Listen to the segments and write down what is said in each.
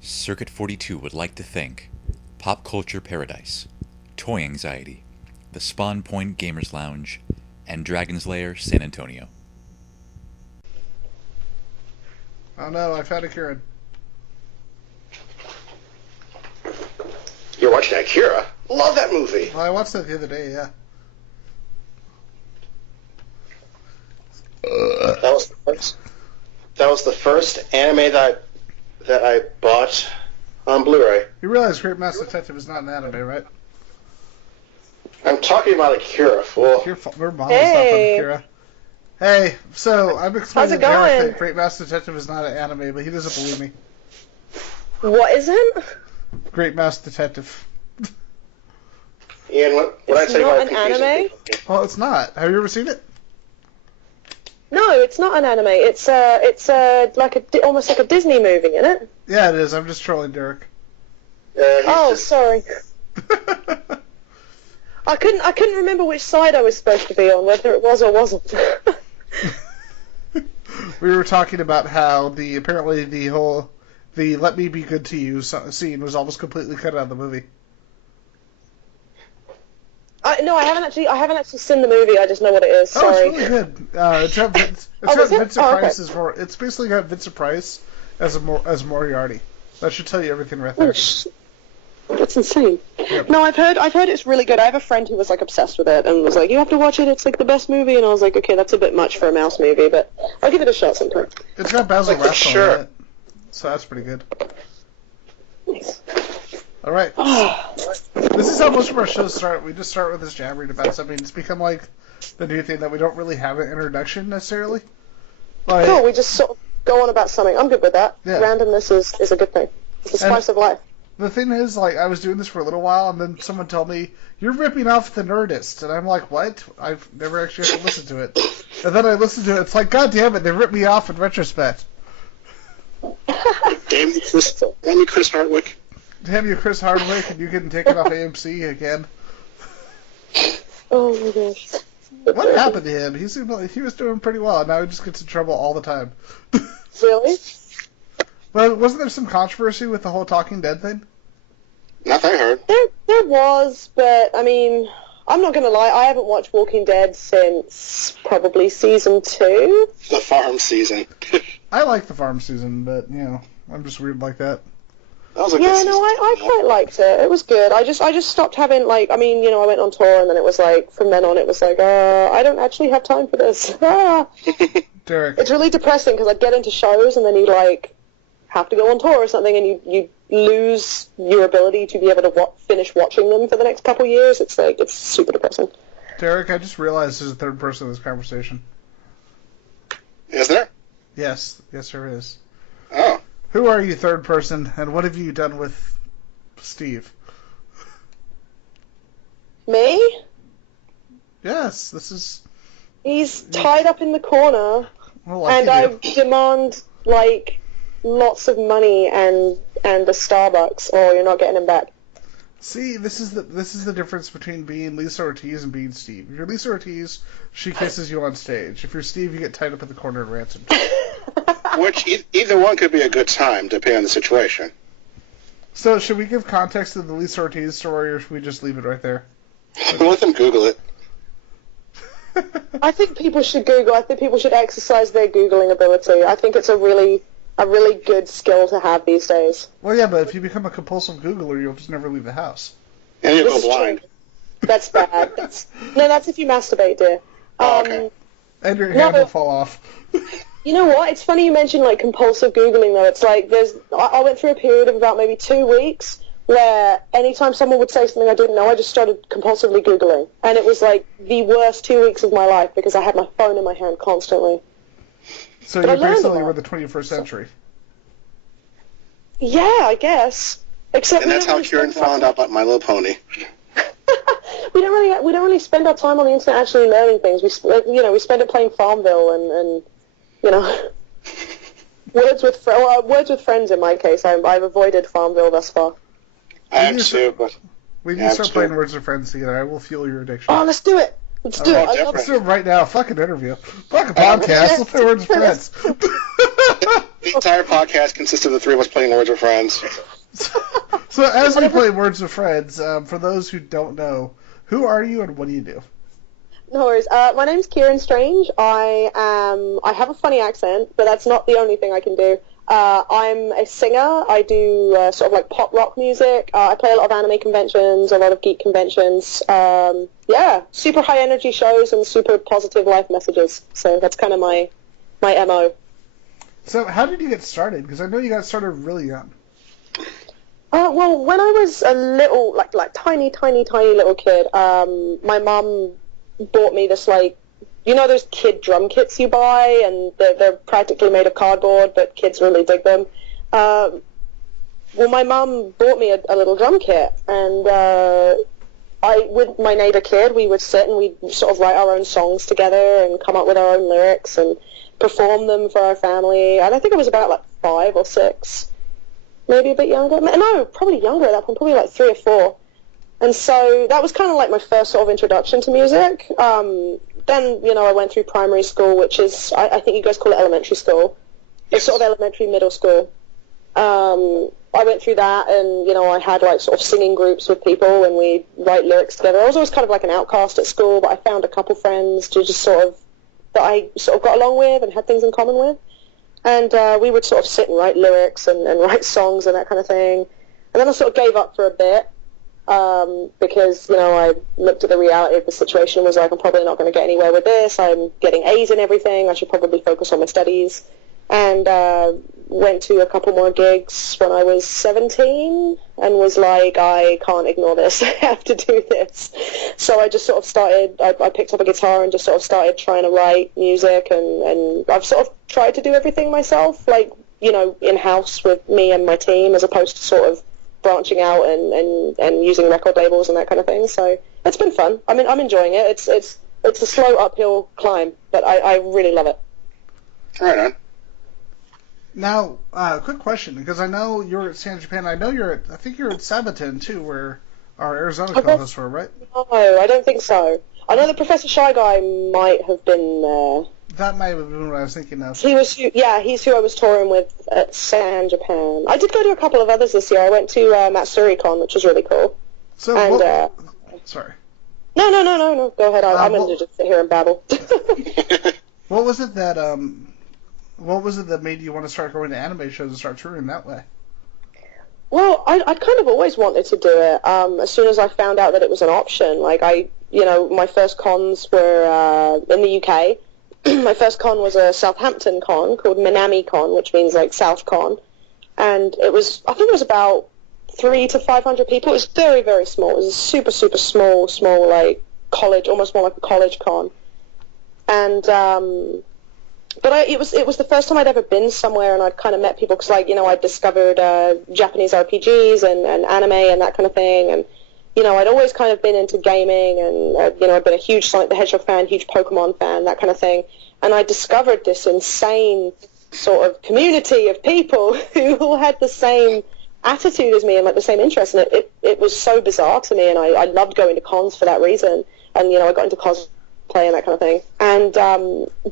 Circuit 42 would like to thank Pop Culture Paradise, Toy Anxiety, the Spawn Point Gamers Lounge, and Dragon's Lair San Antonio. Oh no, I found a Kieran. You're watching Akira? Love that movie. Well, I watched that the other day, yeah. That was the first anime that I bought on Blu-ray. You realize Great Mouse Detective is not an anime, right? I'm talking about Akira, fool. We're modeled stuff on Akira. Hey, so I'm explaining to Derek that Great Mouse Detective is not an anime, but he doesn't believe me. What isn't? Great Mouse Detective. Ian, what I tell you about an anime? Well, it's not. Have you ever seen it? No, it's not an anime. It's like almost like a Disney movie, isn't it? Yeah, it is. I'm just trolling Derek. Sorry. I couldn't remember which side I was supposed to be on, whether it was or wasn't. We were talking about how apparently the "Let Me Be Good to You" scene was almost completely cut out of the movie. No, I haven't actually seen the movie. I just know what it is. Sorry. Oh, it's really good. It's got Vincent Price as more. It's basically got Vincent Price as Moriarty. That should tell you everything right there. That's insane. Yep. No, I've heard it's really good. I have a friend who was like obsessed with it and was like, "You have to watch it. It's like the best movie." And I was like, "Okay, that's a bit much for a mouse movie, but I'll give it a shot sometime." It's got Basil Rathbone in it, so that's pretty good. Nice. All right. This is how most of our shows start. We just start with this jabbering about something. It's become like the new thing that we don't really have an introduction necessarily. Like, Cool. We just sort of go on about something. I'm good with that. Yeah. Randomness is a good thing. It's the spice of life. The thing is, like, I was doing this for a little while, and then someone told me, "You're ripping off the Nerdist," and I'm like, "What? I've never actually had to listen to it." And then I listened to it. It's like, God damn it, they ripped me off in retrospect. Damn you, Chris Hardwick. Damn you, Chris Hardwick, and you getting taken off AMC again. Oh my gosh. What happened to him? He seemed like he was doing pretty well, and now he just gets in trouble all the time. Really? Well, wasn't there some controversy with the whole Talking Dead thing? Nothing I heard. There was, but I mean, I'm not gonna lie. I haven't watched Walking Dead since probably season 2. The farm season. I like the farm season, but I'm just weird like that. That was a good Yeah, season. no, I quite liked it. It was good. I just stopped having I went on tour and then it was like from then on it was like, I don't actually have time for this. Derek. It's really depressing because I'd get into shows and then you have to go on tour or something and you lose your ability to be able to finish watching them for the next couple years. It's super depressing. Derek, I just realized there's a third person in this conversation. Is there? Yes, there is. Oh. Who are you, third person, and what have you done with Steve? Me? Yes, this is... He's tied up in the corner, Well, I demand, lots of money and a Starbucks, or you're not getting him back. See, this is the difference between being Lisa Ortiz and being Steve. If you're Lisa Ortiz, she kisses you on stage. If you're Steve, you get tied up in the corner and ransomed. Which either one could be a good time, depending on the situation. So, should we give context to the Lisa Ortiz story, or should we just leave it right there? Let them Google it. I think people should Google. I think people should exercise their Googling ability. I think it's a really good skill to have these days. Well, yeah, but if you become a compulsive Googler, you'll just never leave the house. And you This go is blind. true. That's bad. That's if you masturbate, dear. Oh, okay. And your hand will fall off. You know what? It's funny you mentioned compulsive Googling though. It's like I went through a period of about maybe 2 weeks where anytime someone would say something I didn't know, I just started compulsively Googling. And it was like the worst 2 weeks of my life because I had my phone in my hand constantly. So But I you learned a basically lot. were the 21st century. Yeah, I guess. Except And that's how Kieran found out about My Little Pony. we don't really spend our time on the internet actually learning things. We spend it playing Farmville and Words with Friends in my case. I've avoided Farmville thus far. I have too, but... We need to start playing Words with Friends together. I will fuel your addiction. Oh, let's do it. Let's do it. Let's do it right now. Fucking interview. Fucking podcast. Let's play Words with Friends. The entire podcast consists of the three of us playing Words with Friends. So as we play Words with Friends, for those who don't know, who are you and what do you do? No worries. My name's Kieran Strange. I have a funny accent, but that's not the only thing I can do. I'm a singer. I do sort of like pop rock music. I play a lot of anime conventions, a lot of geek conventions. Yeah, super high energy shows and super positive life messages. So that's kind of my MO. So how did you get started? Because I know you got started really young. Well, when I was a little, like tiny little kid, my mum bought me this, like, you know those kid drum kits you buy, and they're practically made of cardboard, but kids really dig them. Well, my mum bought me a little drum kit, and with my neighbor kid, we would sit and we'd sort of write our own songs together and come up with our own lyrics and perform them for our family. And I think I was about like 5 or 6. Maybe a bit younger. No, probably younger at that point, probably like 3 or 4. And so that was kind of like my first sort of introduction to music. Then, I went through primary school, which is, I think you guys call it elementary school. It's sort of elementary, middle school. I went through that and, I had like sort of singing groups with people and we'd write lyrics together. I was always kind of like an outcast at school, but I found a couple friends that I sort of got along with and had things in common with. And we would sort of sit and write lyrics and write songs and that kind of thing. And then I sort of gave up for a bit because, I looked at the reality of the situation and was like, I'm probably not going to get anywhere with this. I'm getting A's and everything. I should probably focus on my studies. And went to a couple more gigs when I was 17 and was like, I can't ignore this. I have to do this. So I just sort of started, I picked up a guitar and just sort of started trying to write music, and I've sort of tried to do everything myself, like, in-house with me and my team, as opposed to sort of branching out and using record labels and that kind of thing. So it's been fun. I mean, I'm enjoying it. It's a slow uphill climb, but I really love it. Right on. Now, quick question, because I know you're at San Japan. I know I think you're at Sabaton, too, where our Arizona co-hosts were, right? No, I don't think so. I know that Professor Shy Guy might have been there. That might have been what I was thinking of. He's who I was touring with at San Japan. I did go to a couple of others this year. I went to MatsuriCon, which was really cool. So, sorry. No. Go ahead. I'm going to just sit here and babble. What was it that made you want to start going to anime shows and start touring that way? Well, I kind of always wanted to do it. As soon as I found out that it was an option, like my first cons were in the UK. My first con was a Southampton con called Minami Con, which means like South Con, and I think it was about 300 to 500 people. It was very, very small. It was a super, super small like college, almost more like a college con, and but it was the first time I'd ever been somewhere, and I'd kind of met people because, I'd discovered Japanese RPGs and anime and that kind of thing, and I'd always kind of been into gaming, and I'd been a huge Sonic the Hedgehog fan, huge Pokemon fan, that kind of thing, and I discovered this insane sort of community of people who all had the same attitude as me and like the same interest, and it was so bizarre to me, and I loved going to cons for that reason, and I got into cosplay and that kind of thing. And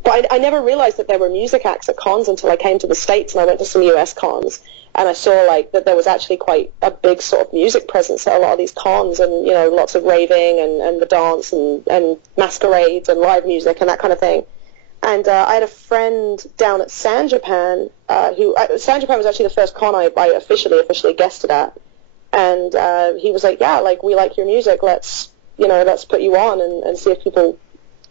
but I never realized that there were music acts at cons until I came to the States and I went to some US cons, and I saw like that there was actually quite a big sort of music presence at a lot of these cons, and lots of raving and the dance and masquerades and live music and that kind of thing. And I had a friend down at San Japan San Japan was actually the first con I officially guested at, and he was like, yeah, like, we like your music, let's put you on and see if people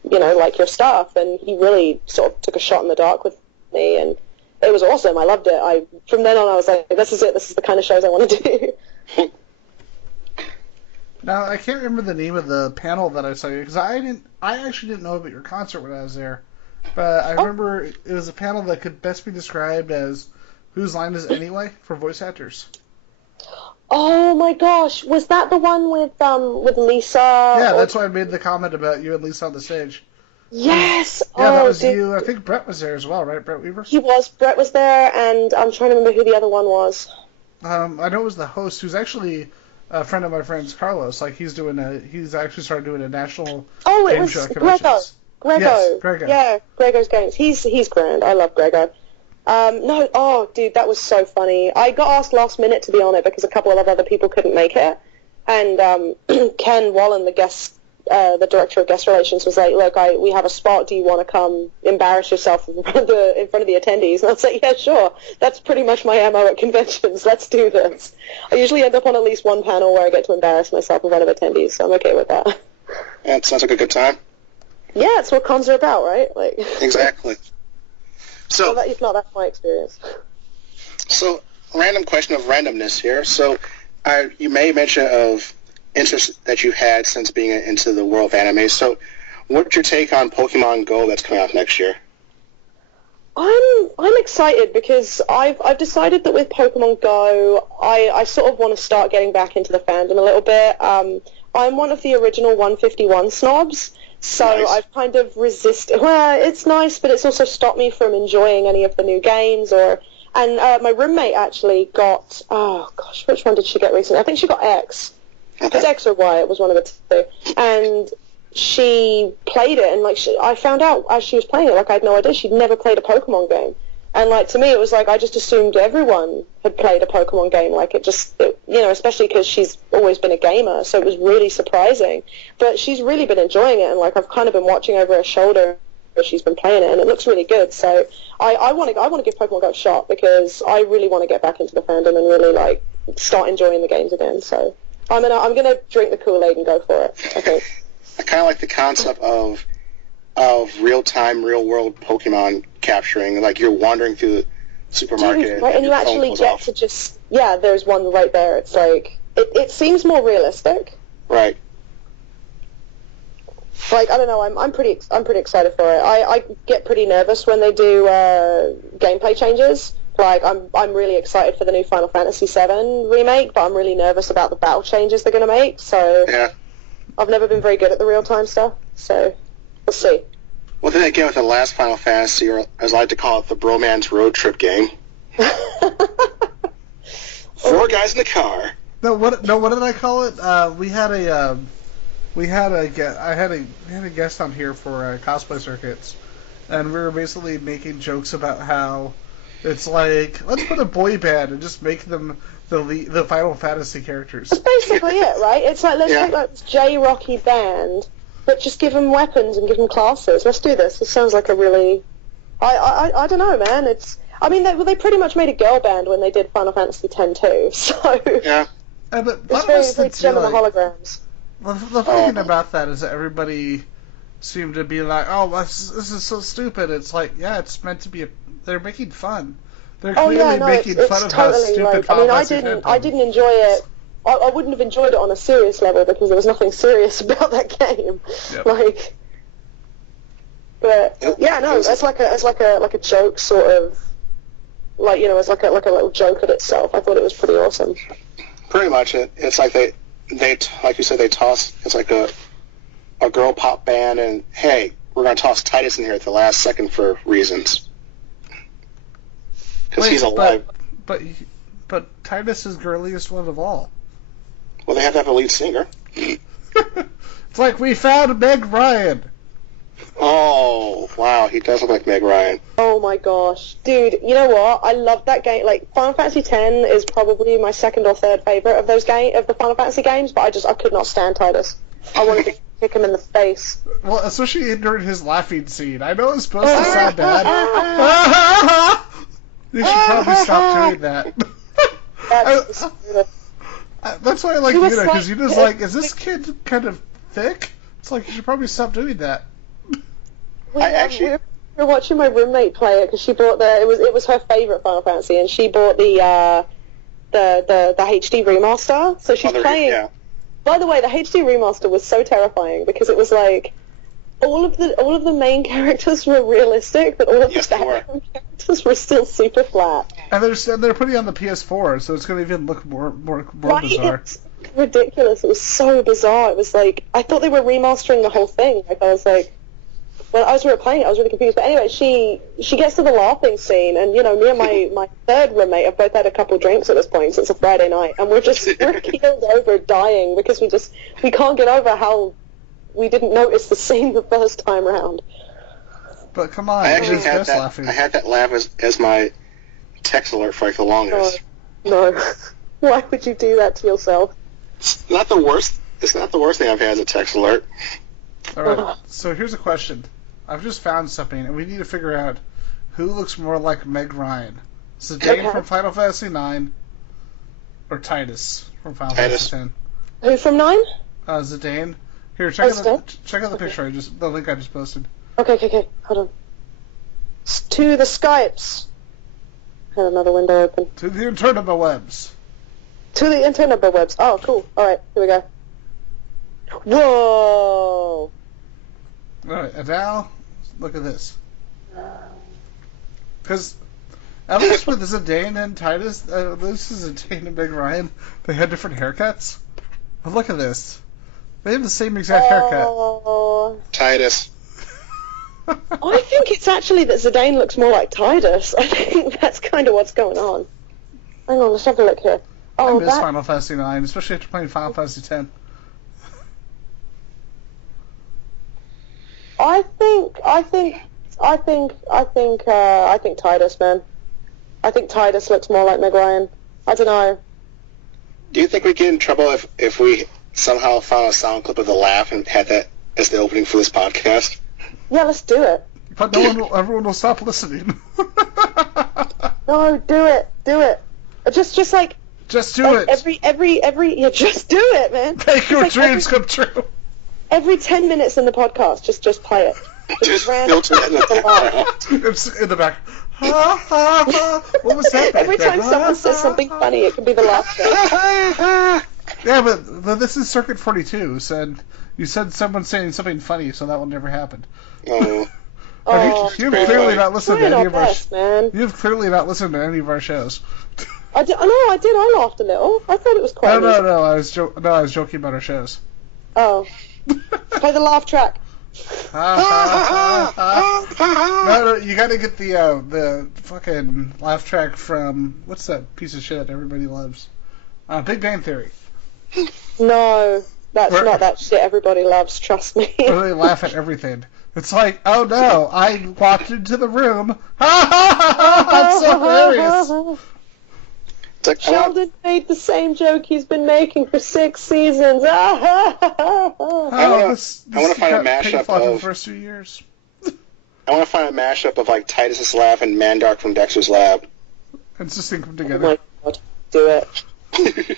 like your stuff. And he really sort of took a shot in the dark with me, and it was awesome. I loved it. From then on, I was like, this is it. This is the kind of shows I want to do. Now, I can't remember the name of the panel that I saw you, because I actually didn't know about your concert when I was there. But I remember it was a panel that could best be described as Whose Line Is It Anyway? For voice actors. Oh my gosh, was that the one with Lisa? Yeah, that's why I made the comment about you and Lisa on the stage. Yes! Yeah, that was you. I think Brett was there as well, right? Brett Weaver? He was. Brett was there, and I'm trying to remember who the other one was. I know it was the host, who's actually a friend of my friend's, Carlos. Like, he's actually started doing a national game show at conventions. Grego. Yes, Grego. Yeah, Grego's games. He's grand. I love Grego. No, oh, dude, that was so funny. I got asked last minute to be on it because a couple of other people couldn't make it. And Ken Wallen, the director of guest relations, was like, "Look, we have a spot. Do you want to come embarrass yourself in front of the attendees?" And I was like, "Yeah, sure. That's pretty much my MO at conventions. Let's do this." I usually end up on at least one panel where I get to embarrass myself in front of attendees, so I'm okay with that. Yeah, it sounds like a good time. Yeah, it's what cons are about, right? Like Exactly. So, well, if not, that's my experience. So, random question of randomness here. So, you made mention of interest that you've had since being into the world of anime. So, what's your take on Pokemon Go that's coming out next year? I'm excited because I've decided that with Pokemon Go, I sort of want to start getting back into the fandom a little bit. I'm one of the original 151 snobs. So Nice. I've kind of resisted. Well, it's nice, but it's also stopped me from enjoying any of the new games. And my roommate actually got. Oh gosh, which one did she get recently? I think she got X. It was X or Y. It was one of the two. And she played it, and I found out as she was playing it, like I had no idea she'd never played a Pokemon game. And like to me, it was like I just assumed everyone had played a Pokemon game. Like especially because she's always been a gamer, so it was really surprising. But she's really been enjoying it, and like I've kind of been watching over her shoulder as she's been playing it, and it looks really good. So I want to give Pokemon Go a shot because I really want to get back into the fandom and really like start enjoying the games again. So I'm gonna drink the Kool-Aid and go for it. I think. I kind of like the concept of real-time, real-world Pokemon capturing. Like you're wandering through the supermarket, right, and you your phone actually goes get off. to just there's one right there. It's like it seems more realistic. Right. Like I don't know, I'm pretty excited for it. I get pretty nervous when they do gameplay changes. Like I'm really excited for the new Final Fantasy VII remake, but I'm really nervous about the battle changes they're going to make. So Yeah. I've never been very good at the real-time stuff, so we'll see. Well, then again, with the last Final Fantasy, or as I like to call it, the bromance road trip game. 4 guys in the car. What did I call it? I had a guest on here for cosplay circuits, and we were basically making jokes about how it's like, let's put a boy band and just make them the Final Fantasy characters. That's basically it, right? It's like, let's make like this J-Rocky band, but just give them weapons and give them classes. Let's do this. This sounds like a really... I don't know, man. They pretty much made a girl band when they did Final Fantasy X too, so... Yeah. But it's very Gem of the Holograms. The funny thing about that is that everybody seemed to be like, oh, this is so stupid. It's like, yeah, it's meant to be they're making fun. They're clearly making fun of how stupid Final Fantasy is. I didn't enjoy it. I wouldn't have enjoyed it on a serious level because there was nothing serious about that game. Yep. It's like a joke sort of, it's like a little joke at itself. I thought it was pretty awesome. Pretty much. It's like they like you said, they toss. It's like a girl pop band, and hey, we're gonna toss Titus in here at the last second for reasons. Because he's alive. But Titus is girliest one of all. Well, they have to have a lead singer. It's like we found Meg Ryan. Oh, wow, he does look like Meg Ryan. Oh my gosh. Dude, you know what? I love that game. Like, Final Fantasy X is probably my second or third favourite of the Final Fantasy games, but I could not stand Titus. I wanted to kick him in the face. Well, especially during his laughing scene. I know it's supposed to sound bad. You should probably stop doing that. That's why I like Yuna, because Yuna's like, is this kid kind of thick? It's like, you should probably stop doing that. We were watching my roommate play it because she bought it was her favourite Final Fantasy, and she bought the HD remaster. So she's playing. Yeah. By the way, the HD remaster was so terrifying because it was like all of the main characters were realistic, but all of the background characters were still super flat. And they're putting it on the PS4, so it's going to even look more bizarre. It's ridiculous. It was so bizarre. It was like I thought they were remastering the whole thing. Like I was like, when we were playing it, I was really confused. But anyway, she gets to the laughing scene, and me and my third roommate have both had a couple drinks at this point, so it's a Friday night, and we're keeled over dying because we can't get over how we didn't notice the scene the first time round. But come on, I it actually is had best that. laughing. I had that laugh as my text alert for like the longest. No. Why would you do that to yourself? It's not the worst. It's not the worst thing I've had as a text alert. All right. So here's a question. I've just found something, and we need to figure out who looks more like Meg Ryan: Zidane Okay. from Final Fantasy IX, or Titus from Final Titus. Fantasy X. Who from 9? Zidane. Here, check out the Okay. picture. The link I just posted. Okay. Hold on. To the Skypes. Had another window open. To the interwebs. To the interwebs. Oh, cool. Alright, here we go. Whoa! All right, and now look at this. Because at least with Zidane and Titus, this is Zidane and Meg Ryan. They had different haircuts. But look at this. They have the same exact haircut. Oh. Titus. I think it's actually that Zidane looks more like Titus. I think that's kind of what's going on. Hang on, let's have a look here. I Oh, miss that... Final Fantasy IX, especially after playing Final Fantasy X. I think Titus, man. I think Titus looks more like Meg Ryan. I don't know. Do you think we'd get in trouble if we somehow found a sound clip of the laugh and had that as the opening for this podcast? Yeah, let's do it. But everyone will stop listening. No, do it. Just like Just do it. yeah, just do it, man. Make your Like dreams come true. Every 10 minutes in the podcast, just play it. Just random filter it in the background. It's in the back. Ha, ha, ha. What was that? back Every there? time someone says something funny, it can be the laughter. Yeah, but this is Circuit 42. You said someone saying something funny, so that will never happen. Oh. Oh, You've pretty clearly funny. not listened to trying any our of our. best, man. You've clearly not listened to any of our shows. I did. I laughed a little. I thought it was quite. No. amusing. I was joking about our shows. Oh, play the laugh track. Ha, ha, ha, ha. No, you got to get the fucking laugh track from what's that piece of shit everybody loves? Big Bang Theory. No, that's Where- not that shit everybody loves. Trust me. Where they laugh at everything. It's like, oh no, I walked into the room. Ha ha ha ha! That's so hilarious. It's like, Sheldon made the same joke he's been making for 6 seasons. Oh, wanna- this I wanna find a got mashup paid for the of- first few years. I want to find a mashup of like Titus's laugh and Mandark from Dexter's Lab. And just sync them Oh together. my god. Do it.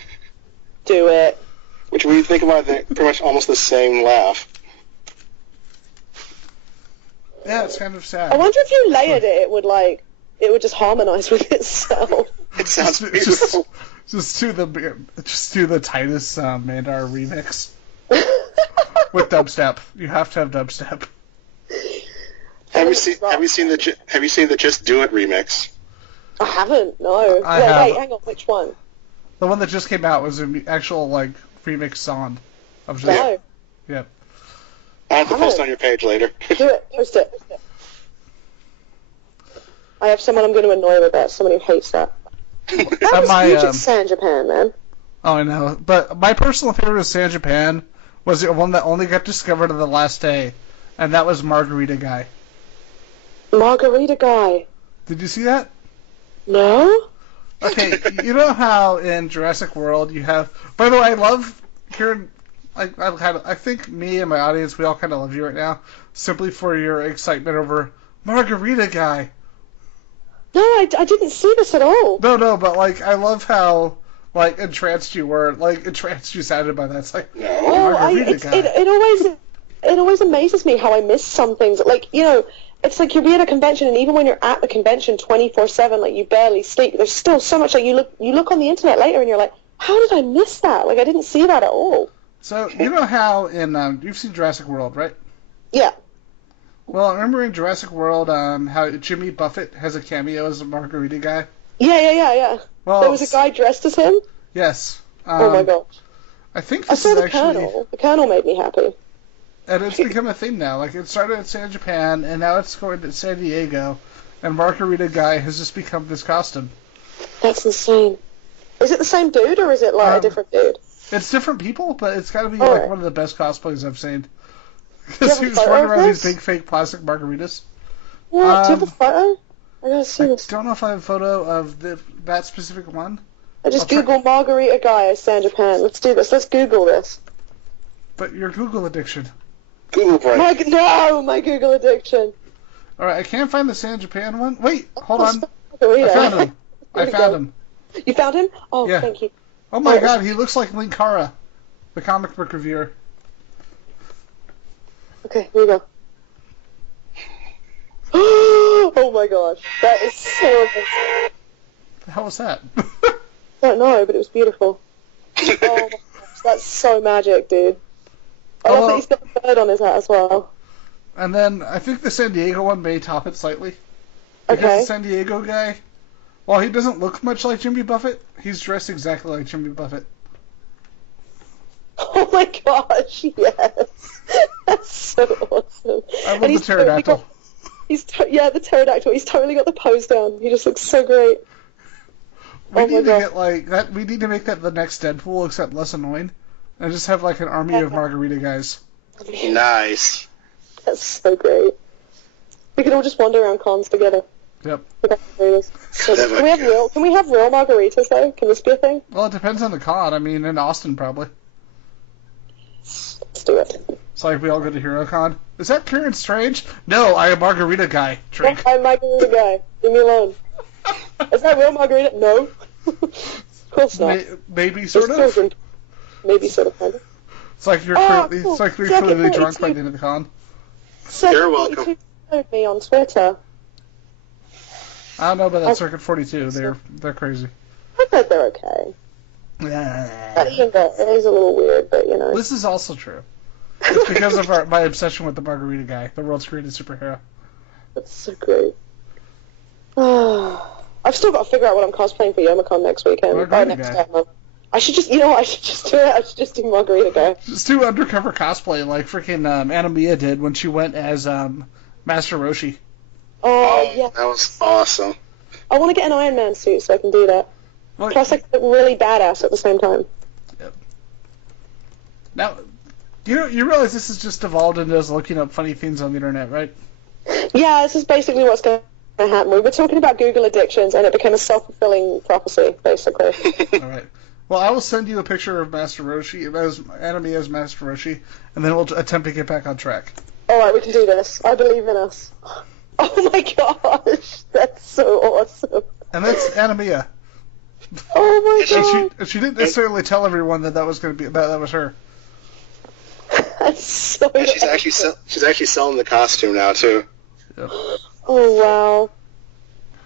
Do it. Which when you think about it, pretty much almost the same laugh. Yeah, it's kind of sad. I wonder if you layered it, it would just harmonize with itself. It sounds Just- beautiful. Just do the Titus Mandar remix with dubstep. You have to have dubstep. Have you seen the Just Do It remix? I haven't, no. I have. Wait, hang on, which one? The one that just came out was an actual remix song of just. No. Yep. I'll have to post it on your page later. Do it. Post it. I have someone I'm going to annoy with that. Someone who hates that. That was huge at San Japan, man. Oh, I know. But my personal favorite of San Japan was the one that only got discovered on the last day, and that was Margarita Guy. Margarita Guy. Did you see that? No? Okay, you know how in Jurassic World you have... By the way, I love Kieran... I think me and my audience, we all kind of love you right now, simply for your excitement over Margarita Guy. No, I didn't see this at all. No, but I love how entranced you were, entranced you sounded by that. It's like, No. Oh, Margarita Guy. it always amazes me how I miss some things. It's like you'll be at a convention, and even when you're at the convention 24/7, you barely sleep. There's still so much. You look on the internet later, and you're like, how did I miss that? I didn't see that at all. So you know how in you've seen Jurassic World, right? Yeah. Well, remember in Jurassic World how Jimmy Buffett has a cameo as a Margarita Guy? Yeah. Well, There was a guy dressed as him. Yes. Oh my god. I think I this saw is the actually, Colonel. The Colonel made me happy. and it's become a thing now. It started in San Japan, and now it's going to San Diego, and Margarita Guy has just become this costume. That's insane. Is it the same dude, or is it a different dude? It's different people, but it's got to be Alright. one of the best cosplays I've seen. Do you Because have he a was photo running of around these this? big fake plastic margaritas. What? Do you have a photo? I gotta see this. I don't know if I have a photo of that specific one. I just Google Margarita Guy San Japan. Let's do this. Let's Google this. But your Google addiction. Google Break. My Google addiction. Alright, I can't find the San Japan one. Wait, hold on. Margarita. I found him. I found him. You found him? Oh, Yeah. thank you. Oh my god, he looks like Linkara, the comic book reviewer. Okay, here we go. Oh my gosh, that is so amazing. The hell was that? I don't know, but it was beautiful. Oh my gosh, that's so magic, dude. I love that he's got a bird on his hat as well. And then I think the San Diego one may top it slightly. Because Okay. the San Diego guy, while he doesn't look much like Jimmy Buffett, he's dressed exactly like Jimmy Buffett. Oh my gosh, yes. That's so awesome. I love the pterodactyl. The pterodactyl. He's totally got the pose down. He just looks so great. We Oh need my to God. get like that. We need to make that the next Deadpool, except less annoying, and just have like an army of margarita guys. Nice. That's so great. We could all just wander around cons together. Yep. With margaritas. So, can we have real margaritas though? Can this be a thing? Well, it depends on the con. I mean, in Austin probably. Let's do it. It's like we all go to HeroCon. Is that Kieran Strange? No, I am margarita guy. Drink. I'm margarita guy. Leave me alone. Is that real margarita? No. Of course not. Maybe sort There's of. children. Maybe sort of kind of. It's like you're cool. it's like you're Jacket clearly drunk 42. by the end of the con. You're welcome. Followed me on Twitter. I don't know about that Circuit 42. They're crazy. I bet they're okay. That Ian Derrick is a little weird, but you know. This is also true. It's because of my obsession with the margarita guy, the world's greatest superhero. That's so great. I've still got to figure out what I'm cosplaying for YomaCon next weekend. Margarita next guy. time. I should just, do it. I should just do Margarita Guy. Just do undercover cosplay like freaking Anamia did when she went as Master Roshi. Oh, yeah. That was awesome. I want to get an Iron Man suit so I can do that. Well, Plus, I can look really badass at the same time. Yep. Now, you realize this has just evolved into us looking up funny things on the internet, right? Yeah, this is basically what's going to happen. We were talking about Google addictions, and it became a self-fulfilling prophecy, basically. All right. Well, I will send you a picture of Master Roshi, as Anime as Master Roshi, and then we'll attempt to get back on track. Alright, we can do this. I believe in us. Oh my gosh, that's so awesome. And that's Anamia. Oh my god. And she didn't necessarily tell everyone that was going to be that was her. That's so And she's actually selling the costume now too. Yep. Oh wow.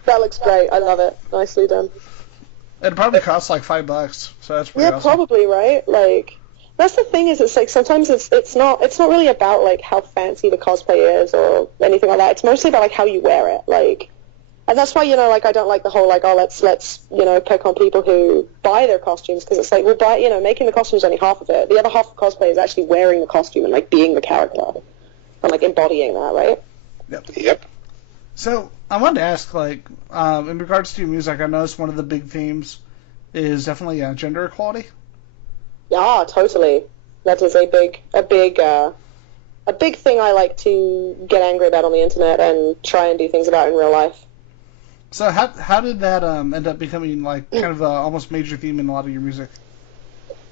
That looks great. I love it. Nicely done. It probably costs like $5, so that's pretty Yeah, awesome. probably, right? Like, that's the thing is, it's like sometimes it's not really about like how fancy the cosplay is or anything like that. It's mostly about like how you wear it, like, and that's why like I don't like the whole like let's pick on people who buy their costumes, because it's like making the costume is only half of it. The other half of cosplay is actually wearing the costume and like being the character and like embodying that, right? Yep. So I wanted to ask, like, in regards to your music, I noticed one of the big themes is definitely gender equality. Yeah, totally. That is a big thing I like to get angry about on the internet and try and do things about in real life. So how did that end up becoming like kind of a almost major theme in a lot of your music?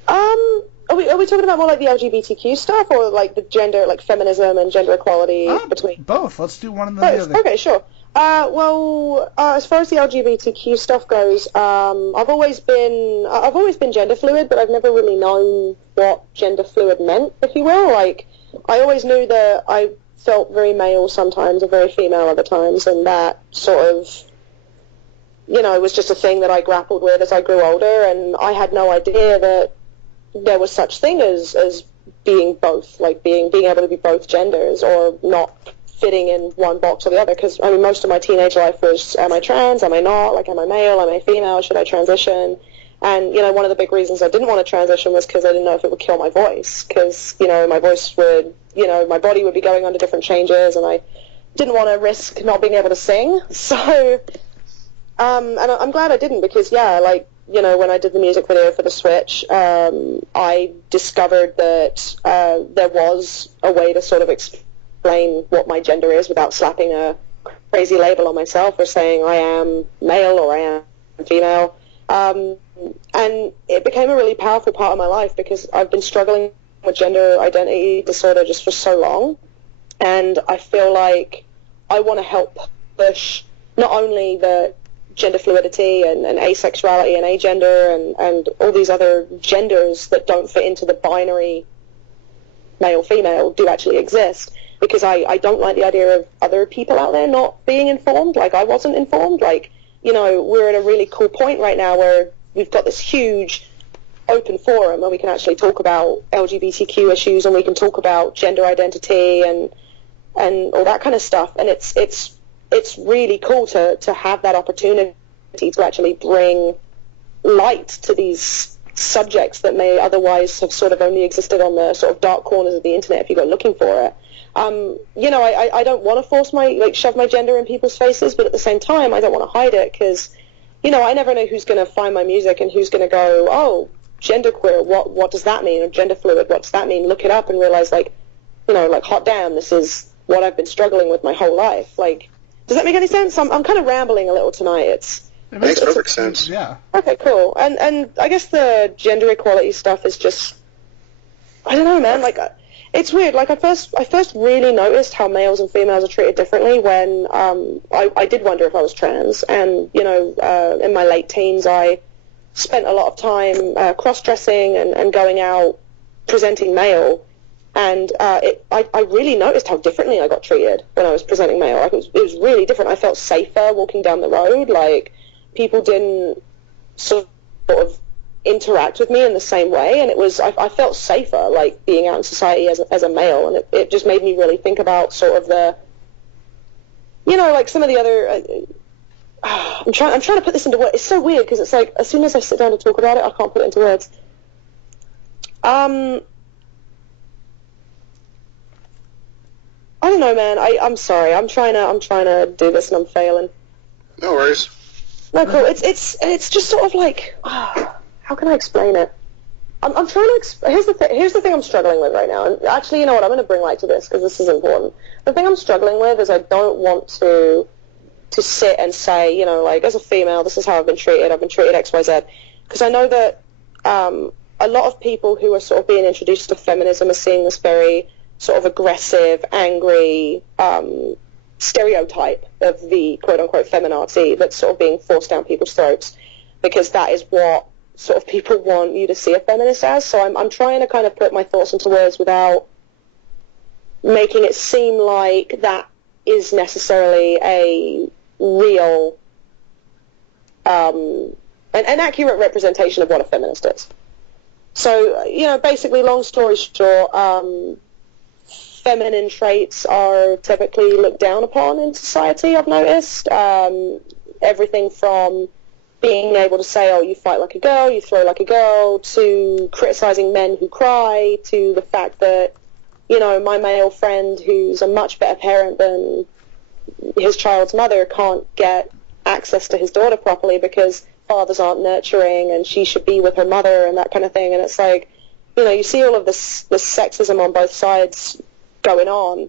Are we talking about more like the LGBTQ stuff or like the gender, like feminism and gender equality between? Both. Let's do one and then the other. Okay, sure. As far as the LGBTQ stuff goes, I've always been gender fluid, but I've never really known what gender fluid meant, if you will. Like, I always knew that I felt very male sometimes and very female other times, and that sort of, was just a thing that I grappled with as I grew older, and I had no idea that there was such thing as being both, like being able to be both genders or not fitting in one box or the other, because most of my teenage life was, am I trans, am I not, like am I male, am I female, should I transition? And one of the big reasons I didn't want to transition was because I didn't know if it would kill my voice, because my voice would, my body would be going under different changes, and I didn't want to risk not being able to sing. So and I'm glad I didn't, because when I did the music video for the Switch, I discovered that there was a way to sort of explain what my gender is without slapping a crazy label on myself or saying I am male or I am female. And it became a really powerful part of my life because I've been struggling with gender identity disorder just for so long. And I feel like I want to help push not only the gender fluidity and asexuality and agender and all these other genders that don't fit into the binary male-female do actually exist, because I don't like the idea of other people out there not being informed. Like, I wasn't informed. Like, you know, we're at a really cool point right now where we've got this huge open forum where we can actually talk about LGBTQ issues and we can talk about gender identity and all that kind of stuff. And it's really cool to have that opportunity to actually bring light to these subjects that may otherwise have sort of only existed on the sort of dark corners of the internet if you go looking for it. You know, I don't want to shove my gender in people's faces, but at the same time, I don't want to hide it because, you know, I never know who's going to find my music and who's going to go, oh, genderqueer, what does that mean? Or gender fluid, what does that mean? Look it up and realize, like, you know, like, hot damn, this is what I've been struggling with my whole life. Like, does that make any sense? I'm kind of rambling a little tonight. It makes perfect sense. Yeah. Okay, cool. And I guess the gender equality stuff is just, I don't know, man. Like, it's weird. Like, I first really noticed how males and females are treated differently when I did wonder if I was trans. And, you know, in my late teens, I spent a lot of time cross-dressing and going out presenting male. And I really noticed how differently I got treated when I was presenting male. Like, it was really different. I felt safer walking down the road. Like, people didn't sort of interact with me in the same way, and I felt safer, like, being out in society as a male, and it just made me really think about sort of the, you know, like some of the other. I'm trying to put this into words. It's so weird because it's like as soon as I sit down to talk about it, I can't put it into words. I don't know, man. I'm sorry. I'm trying to do this and I'm failing. No worries. No, cool. It's just sort of like, how can I explain it? I'm trying to. Here's the thing I'm struggling with right now. And actually, you know what? I'm going to bring light to this because this is important. The thing I'm struggling with is I don't want to sit and say, you know, like, as a female, this is how I've been treated. I've been treated X, Y, Z. Because I know that a lot of people who are sort of being introduced to feminism are seeing this very sort of aggressive, angry stereotype of the quote-unquote feminazi that's sort of being forced down people's throats, because that is what sort of people want you to see a feminist as. So I'm trying to kind of put my thoughts into words without making it seem like that is necessarily a real an accurate representation of what a feminist is. So, you know, basically, long story short, feminine traits are typically looked down upon in society, I've noticed. Everything from being able to say, oh, you fight like a girl, you throw like a girl, to criticizing men who cry, to the fact that, you know, my male friend who's a much better parent than his child's mother can't get access to his daughter properly because fathers aren't nurturing and she should be with her mother and that kind of thing. And it's like, you know, you see all of this sexism on both sides going on,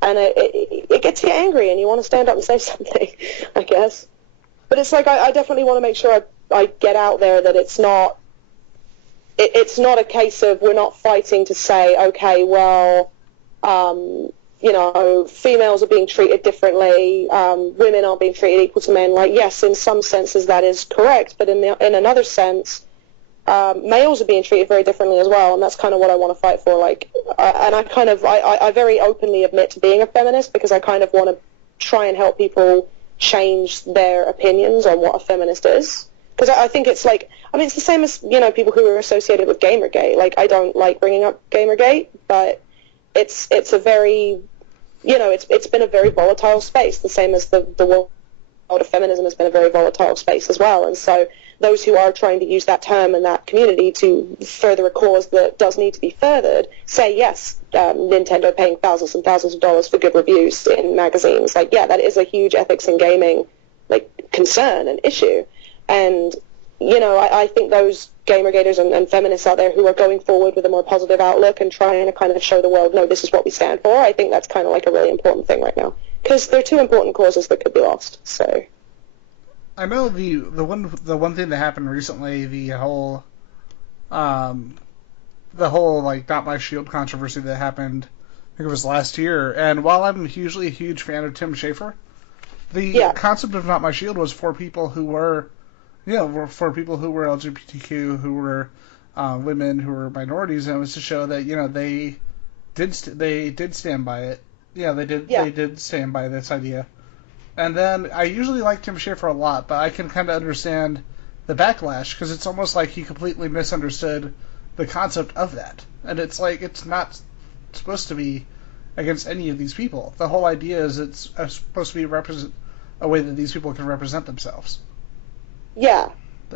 and it gets you angry and you want to stand up and say something, I guess. But it's like, I definitely want to make sure I get out there that it's not a case of we're not fighting to say, okay, well, you know, females are being treated differently, women aren't being treated equal to men. Like, yes, in some senses that is correct, but in another sense, males are being treated very differently as well, and that's kind of what I want to fight for. Like, and I very openly admit to being a feminist because I kind of want to try and help people change their opinions on what a feminist is. Because I think it's like, I mean, it's the same as, you know, people who are associated with Gamergate. Like, I don't like bringing up Gamergate, but it's a very, you know, it's been a very volatile space, the same as the world of feminism has been a very volatile space as well. And so those who are trying to use that term and that community to further a cause that does need to be furthered say, yes, Nintendo paying thousands and thousands of dollars for good reviews in magazines. Like, yeah, that is a huge ethics in gaming, like, concern and issue. And, you know, I think those Gamergaters and feminists out there who are going forward with a more positive outlook and trying to kind of show the world, no, this is what we stand for, I think that's kind of like a really important thing right now. because they're two important causes that could be lost. So I know the one thing that happened recently, the whole like Not My Shield controversy that happened, I think it was last year. And while I'm usually a huge fan of Tim Schafer, the concept of Not My Shield was for people who were, for people who were LGBTQ, who were women, who were minorities, and it was to show that they did stand by it. Yeah, they did stand by this idea. And then I usually like Tim Schafer a lot, but I can kind of understand the backlash because it's almost like he completely misunderstood the concept of that. And it's like it's not supposed to be against any of these people. The whole idea is it's supposed to be a way that these people can represent themselves. Yeah.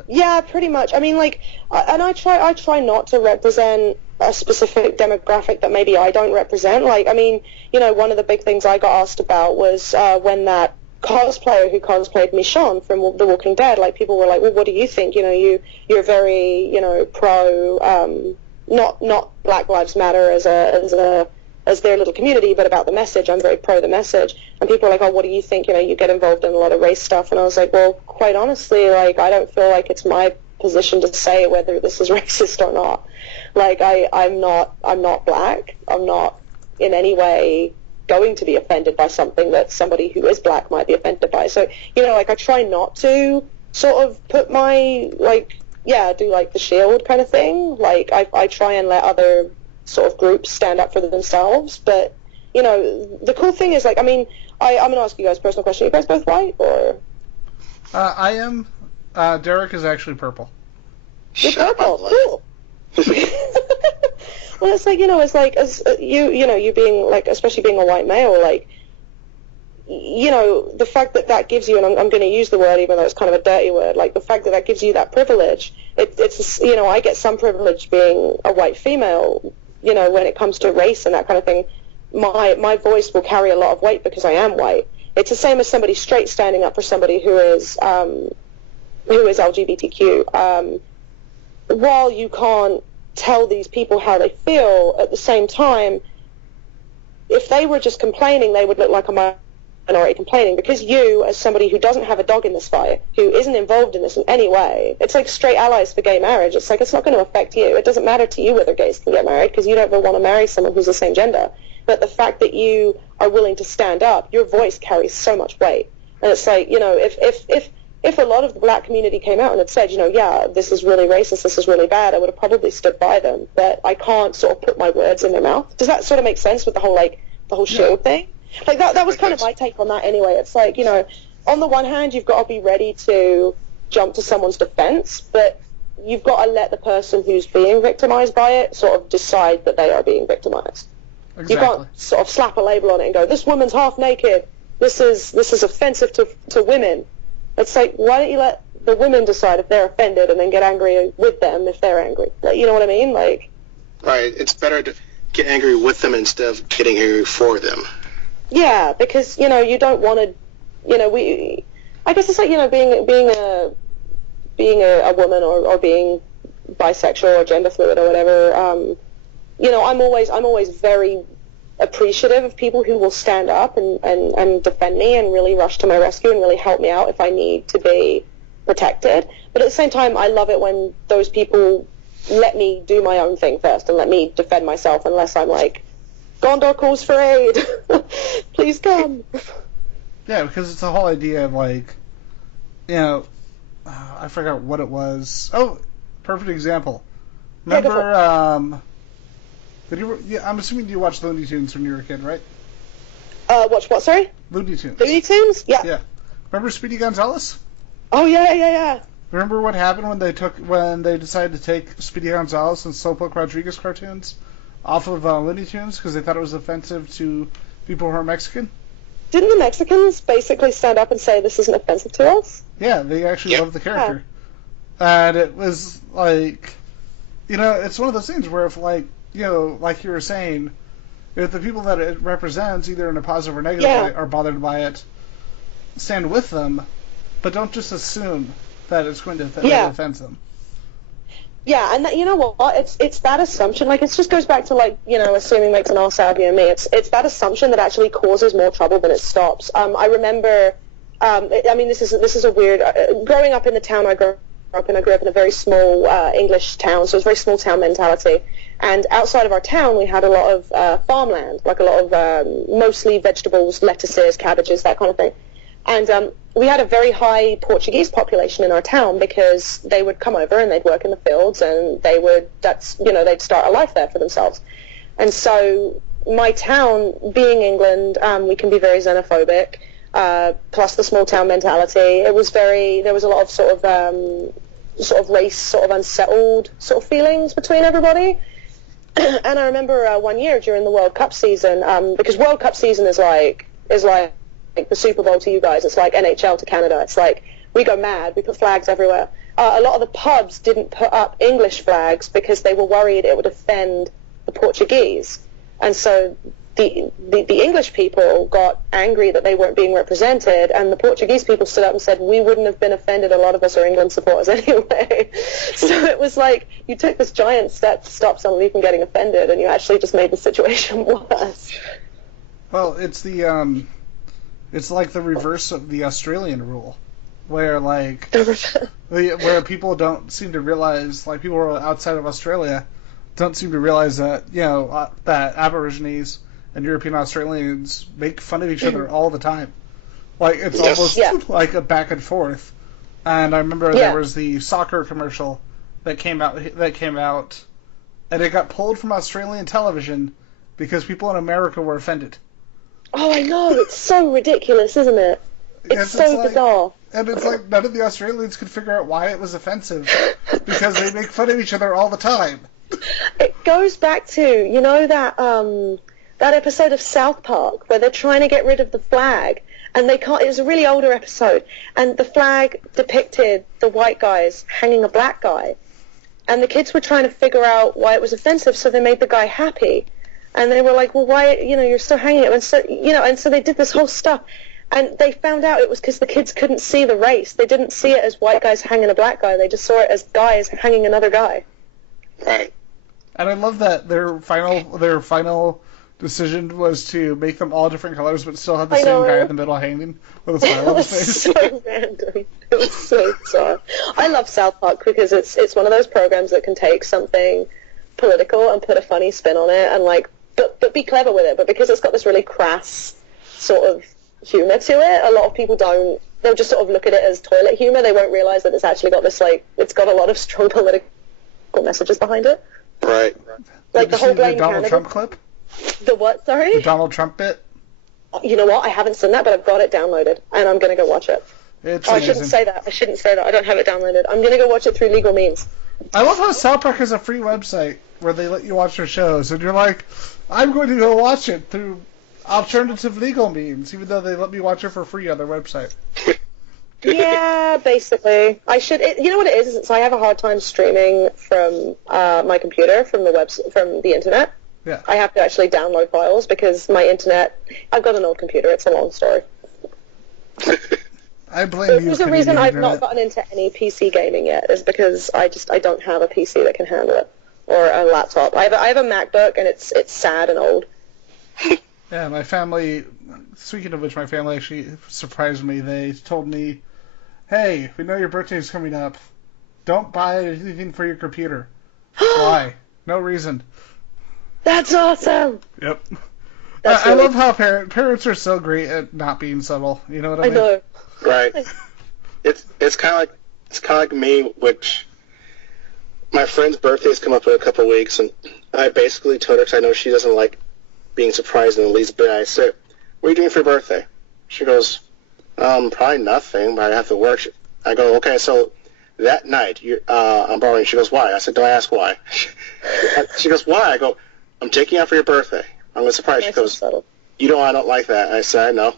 Yeah, pretty much. I mean, like, and I try not to represent a specific demographic that maybe I don't represent. Like, I mean, one of the big things I got asked about was when that cosplayer who cosplayed Michonne from The Walking Dead, like, people were like, well, what do you think? You're very, pro, not Black Lives Matter as their little community, but about the message. I'm very pro the message. And people are like, oh, what do you think? You get involved in a lot of race stuff. And I was like, well, quite honestly, like, I don't feel like it's my position to say whether this is racist or not. Like, I'm not black. I'm not in any way going to be offended by something that somebody who is black might be offended by. So, like, I try not to sort of put my, like, do like the shield kind of thing. Like, I try and let other sort of groups stand up for themselves. But, the cool thing is, like, I mean, I'm going to ask you guys a personal question. Are you guys both white, or? I am. Derrick is actually purple. You're purple. Cool. Well, it's like, it's like, as you being, like, especially being a white male, like, the fact that gives you, and I'm going to use the word even though it's kind of a dirty word, like, the fact that gives you that privilege, it's, I get some privilege being a white female, when it comes to race and that kind of thing. My voice will carry a lot of weight because I am white. It's the same as somebody straight standing up for somebody who is LGBTQ. While you can't tell these people how they feel, at the same time, if they were just complaining, they would look like a minority complaining, because you, as somebody who doesn't have a dog in this fight, who isn't involved in this in any way, it's like straight allies for gay marriage. It's like, it's not going to affect you. It doesn't matter to you whether gays can get married, because you don't ever want to marry someone who's the same gender. But the fact that you are willing to stand up, your voice carries so much weight. And it's like, if a lot of the black community came out and had said, yeah, this is really racist, this is really bad, I would have probably stood by them. But I can't sort of put my words in their mouth. Does that sort of make sense with the whole shield thing? Like, that was kind of my take on that anyway. It's like, on the one hand, you've got to be ready to jump to someone's defense, but you've got to let the person who's being victimized by it sort of decide that they are being victimized. Exactly. You can't sort of slap a label on it and go, this woman's half naked, this is offensive to women. It's like, why don't you let the women decide if they're offended and then get angry with them if they're angry? Like, you know what I mean? Like, right. It's better to get angry with them instead of getting angry for them. Yeah, because, you don't want to, I guess it's like, being a woman or being bisexual or gender fluid or whatever, I'm always very appreciative of people who will stand up and defend me and really rush to my rescue and really help me out if I need to be protected. But at the same time, I love it when those people let me do my own thing first and let me defend myself, unless I'm like, Gondor calls for aid. Please come. Yeah, because it's the whole idea of, like, I forgot what it was. Oh, perfect example. Remember, I'm assuming you watched Looney Tunes when you were a kid, right? Watch what, sorry? Looney Tunes. Looney Tunes? Yeah. Yeah. Remember Speedy Gonzales? Oh, yeah. Remember what happened when they decided to take Speedy Gonzales and Slowpoke Rodriguez cartoons off of Looney Tunes because they thought it was offensive to people who are Mexican? Didn't the Mexicans basically stand up and say this isn't offensive to us? Yeah, they actually loved the character. Yeah. And it was like, it's one of those things where if, like, like you were saying, if the people that it represents, either in a positive or negative way, are bothered by it, stand with them, but don't just assume that it's going to offend them. Yeah, and that, you know what? It's that assumption. Like, it just goes back to, like, you know, assuming makes an ass out of you and me. It's that assumption that actually causes more trouble than it stops. I remember. I mean, this is a weird. Growing up in the town I grew up in, I grew up in a very small English town, so it was a very small town mentality. And outside of our town, we had a lot of farmland, like a lot of mostly vegetables, lettuces, cabbages, that kind of thing. And we had a very high Portuguese population in our town because they would come over and they'd work in the fields and they'd start a life there for themselves. And so my town, being England, we can be very xenophobic, plus the small town mentality. There was a lot of sort of race, sort of unsettled sort of feelings between everybody. And I remember one year during the World Cup season, because World Cup season is like the Super Bowl to you guys. It's like NHL to Canada. It's like we go mad. We put flags everywhere. A lot of the pubs didn't put up English flags because they were worried it would offend the Portuguese. And so the English people got angry that they weren't being represented, and the Portuguese people stood up and said, we wouldn't have been offended. A lot of us are England supporters anyway. So it was like you took this giant step to stop somebody from getting offended, and you actually just made the situation worse. Well, it's like the reverse of the Australian rule, where like where people don't seem to realize, like people outside of Australia don't seem to realize that, you know, that Aborigines and European Australians make fun of each other all the time. Like it's almost like a back and forth. And I remember there was the soccer commercial that came out, and it got pulled from Australian television because people in America were offended. Oh, I know. It's so ridiculous, isn't it? It's so bizarre. And it's like none of the Australians could figure out why it was offensive because they make fun of each other all the time. It goes back to, you know, that episode of South Park where they're trying to get rid of the flag and they can't. It was a really older episode, and the flag depicted the white guys hanging a black guy, and the kids were trying to figure out why it was offensive, so they made the guy happy. And they were like, well, why, you know, you're still hanging it. And so, you know, and so they did this whole stuff. And they found out it was because the kids couldn't see the race. They didn't see it as white guys hanging a black guy. They just saw it as guys hanging another guy. Right. And I love that their final decision was to make them all different colors but still have the same guy in the middle hanging with a smile on his face. It was so random. It was so bizarre. I love South Park because it's one of those programs that can take something political and put a funny spin on it and like but be clever with it. But because it's got this really crass sort of humor to it, a lot of people they'll just sort of look at it as toilet humor. They won't realize that it's actually got this, like, it's got a lot of strong political messages behind it. Right. Like the whole Blame Donald Canada. Trump clip? The what, sorry? The Donald Trump bit? You know what? I haven't seen that, but I've got it downloaded, and I'm going to go watch it. I shouldn't say that. I don't have it downloaded. I'm going to go watch it through legal means. I love how South Park has a free website where they let you watch their shows, and you're like, I'm going to go watch it through alternative legal means, even though they let me watch it for free on their website. Yeah, basically. You know what it is? It's I have a hard time streaming from my computer, from the internet. Yeah. I have to actually download files because my internet, I've got an old computer. It's a long story. I blame you. There's a reason I've not gotten into any PC gaming yet, is because I don't have a PC that can handle it, or a laptop. I have a MacBook, and it's sad and old. Yeah, my family, speaking of which, my family actually surprised me. They told me, hey, we know your birthday's coming up. Don't buy anything for your computer. Why? No reason. That's awesome! Yep. I love how parents are so great at not being subtle. You know what I mean? I know. Right. It's kind of like me, which my friend's birthday's come up in a couple of weeks, and I basically told her, because I know she doesn't like being surprised in the least bit. I said, "What are you doing for your birthday?" She goes, "Probably nothing, but I have to work." I go, "Okay, so that night I'm borrowing." She goes, "Why?" I said, "Don't ask why." She goes, "Why?" I go, "I'm taking you out for your birthday. I'm going to surprise you." She goes, "You know I don't like that." I said, "I know."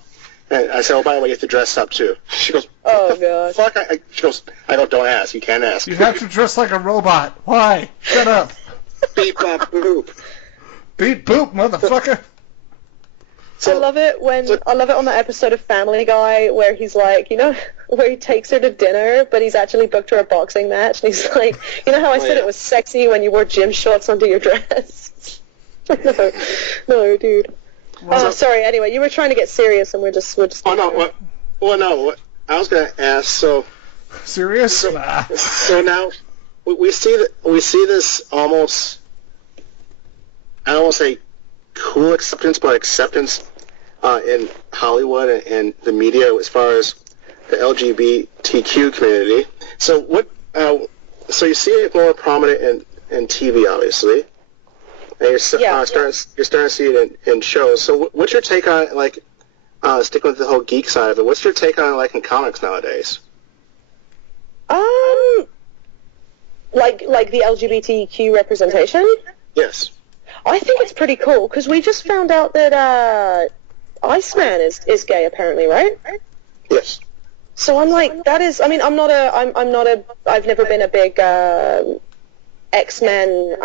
And I said, "Oh, by the way, you have to dress up too." She goes, "Oh god." Fuck! She goes, "I go, don't ask. You can't ask." You have to dress like a robot. Why? Shut up. Beep bop boop. Beep boop, motherfucker. So, I love it on that episode of Family Guy where he's like, where he takes her to dinner, but he's actually booked her a boxing match, and he's like, you know how I said it was sexy when you wore gym shorts under your dress? no, dude. Sorry. Anyway, you were trying to get serious, and we're just. Oh no! No. I was gonna ask. So serious? So now we see this almost. I don't want to say cool acceptance, but acceptance in Hollywood and the media as far as the LGBTQ community. So what? So you see it more prominent in TV, obviously, and you're starting to see it in shows. So what's your take on it, like sticking with the whole geek side of it? What's your take on it, like in comics nowadays? Like the LGBTQ representation? Yes. I think it's pretty cool because we just found out that Iceman is gay apparently, right? Yes. So I'm like, that is. I mean, I've never been a big X-Men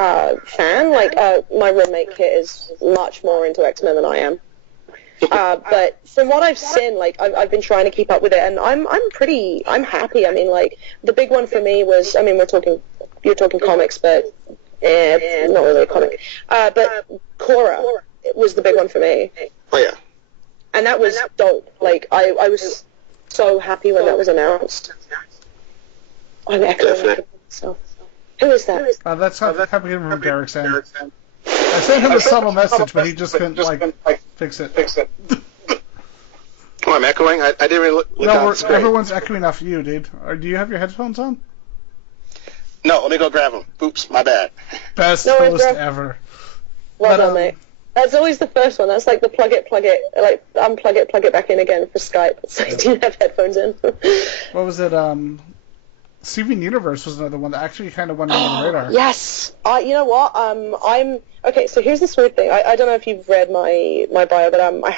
fan. Like my roommate Kit is much more into X-Men than I am. But from what I've seen, like I've been trying to keep up with it, and I'm happy. I mean, like the big one for me was, I mean, you're talking comics, but it's not really a comic. But Korra was the big one for me. Oh yeah. And that was dope. Like I was so happy when that was announced. I'm echoing myself. Who is that? That's coming in from Derrick's end. I sent him a subtle message, but he just couldn't fix it. Oh, I'm echoing. I didn't really look no, out. everyone's echoing off you, dude. Do you have your headphones on? No, let me go grab them. Oops, my bad. Best host ever. Well done, mate. That's always the first one. That's like the plug it, like unplug it, plug it back in again for Skype. So you do have headphones in. What was it? Steven Universe was another one that actually kind of went under the radar. Yes. You know what? I'm okay. So here's this weird thing. I don't know if you've read my bio, but I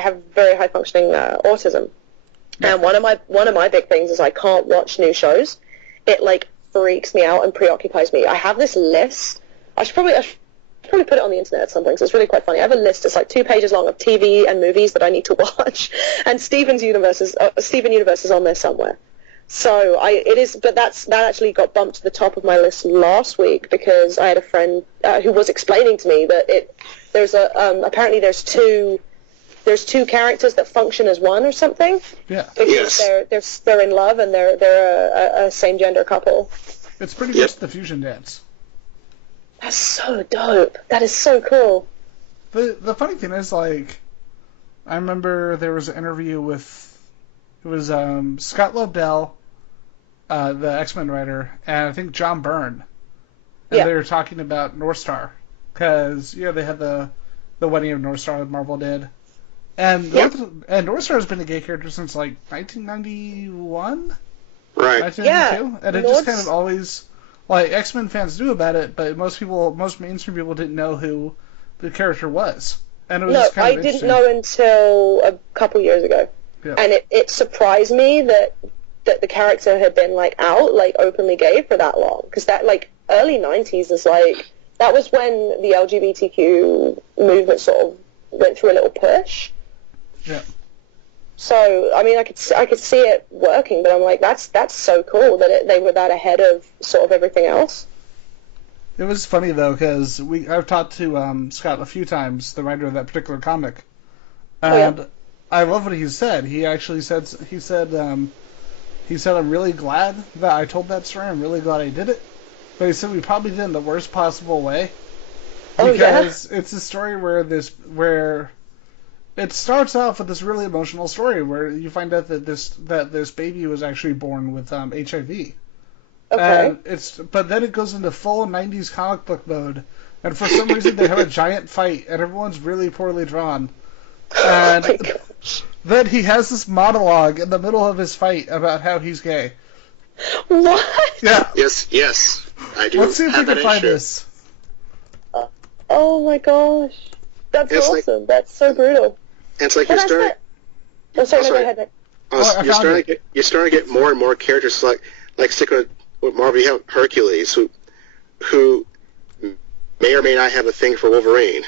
have very high functioning autism, and one of my big things is I can't watch new shows. It like freaks me out and preoccupies me. I have this list. I should probably put it on the internet at some point, so it's really quite funny. I have a list. It's like 2 pages long of TV and movies that I need to watch, and Steven Universe is on there somewhere. So but that actually got bumped to the top of my list last week because I had a friend who was explaining to me that apparently there's two characters that function as one or something. Yeah. Because they're in love and they're a same gender couple. It's pretty much the fusion dance. That's so dope. That is so cool. The funny thing is, like, I remember there was an interview with Scott Lobdell, the X-Men writer, and I think John Byrne, and they were talking about North Star because they had the wedding of North Star that Marvel did, and North Star has been a gay character since like 1991, right? 1992, and it just kind of always. Like, X-Men fans knew about it, but most mainstream people didn't know who the character was. And it was just kind of interesting. I didn't know until a couple years ago. Yeah. And it surprised me that the character had been, like, out, like, openly gay for that long. Because that, like, early 90s is, like, that was when the LGBTQ movement sort of went through a little push. Yeah. So, I mean, I could see it working, but I'm like, that's so cool that they were that ahead of sort of everything else. It was funny though, because I've talked to Scott a few times, the writer of that particular comic, and I love what he said. He actually said I'm really glad that I told that story. I'm really glad I did it, but he said we probably did it in the worst possible way because it's a story where it starts off with this really emotional story where you find out that this baby was actually born with HIV. Okay. But then it goes into full 90s comic book mode, and for some reason they have a giant fight, and everyone's really poorly drawn. And then he has this monologue in the middle of his fight about how he's gay. What? Yeah. Yes. I do. Let's see if we can find this. Oh my gosh. That's awesome. Like, that's so brutal. It's like you're starting. Go ahead. You're starting to get more and more characters like stick with Marvel. You have Hercules, who may or may not have a thing for Wolverine.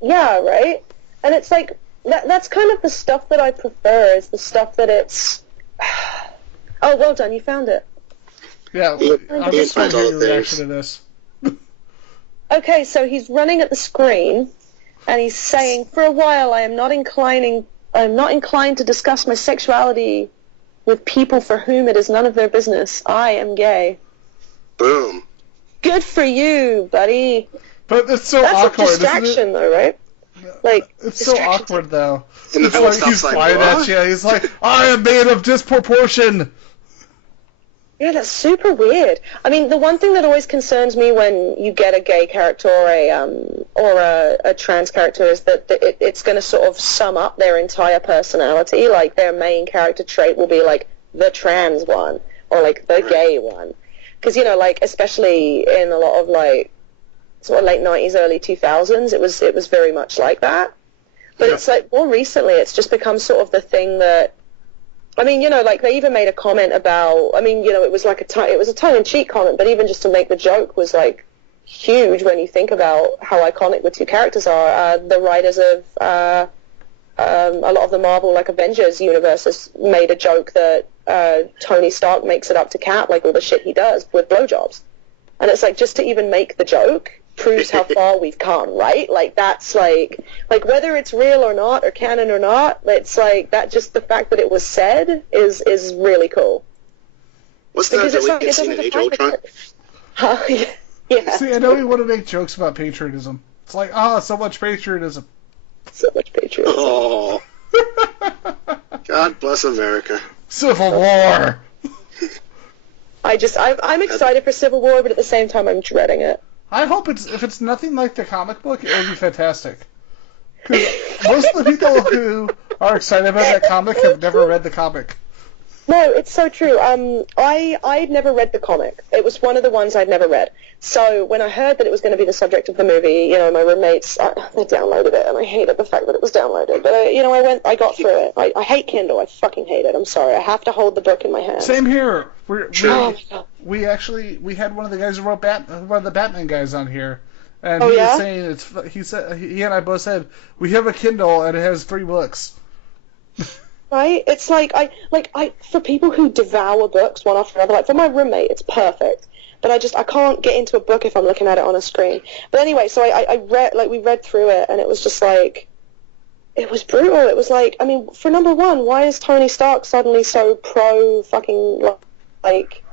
Yeah, right. And it's like, that's kind of the stuff that I prefer, is the stuff that it's... Oh, well done, you found it. Yeah, I'm just going to hear your reaction to this. Okay, so he's running at the screen, and he's saying, for a while I am not inclined to discuss my sexuality with people for whom it is none of their business. I am gay. Boom. Good for you, buddy. But it's so That's awkward, a distraction, though, right? Like, it's so awkward, though. And the It's villain like he's stops flying at you. He's like, I am made of disproportion. Yeah, that's super weird. I mean, the one thing that always concerns me when you get a gay character or a trans character is that it's going to sort of sum up their entire personality. Like, their main character trait will be like the trans one or like the gay one. Because, you know, like, especially in a lot of like sort of late 90s, early 2000s, it was very much like that. But it's like more recently, it's just become sort of the thing that, I mean, you know, like they even made a comment about, I mean, you know, it was like it was a tongue-in-cheek comment, but even just to make the joke was like huge when you think about how iconic the two characters are. The writers of a lot of the Marvel, like Avengers universes, made a joke that Tony Stark makes it up to Cap, like all the shit he does with blowjobs. And it's like, just to even make the joke proves how far we've come, right? Like, that's like whether it's real or not, or canon or not, it's like that, just the fact that it was said is really cool. Wasn't that deleted scene in Age of Ultron? Yeah. See, I know we want to make jokes about patriotism. It's like, so much patriotism. So much patriotism. Oh. God bless America. Civil War. I'm excited for Civil War, but at the same time I'm dreading it. I hope if it's nothing like the comic book, it will be fantastic. Because most of the people who are excited about that comic have never read the comic. No, it's so true. I'd never read the comic. It was one of the ones I'd never read. So when I heard that it was going to be the subject of the movie, you know, my roommates, they downloaded it, and I hated the fact that it was downloaded. But, you know, I got through it. I hate Kindle. I fucking hate it. I'm sorry. I have to hold the book in my hand. Same here. Oh my God. We had one of the guys who wrote one of the Batman guys on here. And Oh, he yeah? was saying, he and I both said, we have a Kindle and it has 3 books. Right? It's like for people who devour books one after another, like for my roommate, it's perfect. But I can't get into a book if I'm looking at it on a screen. But anyway, so we read through it, and it was just like, it was brutal. It was like, I mean, for number one, why is Tony Stark suddenly so pro fucking, like,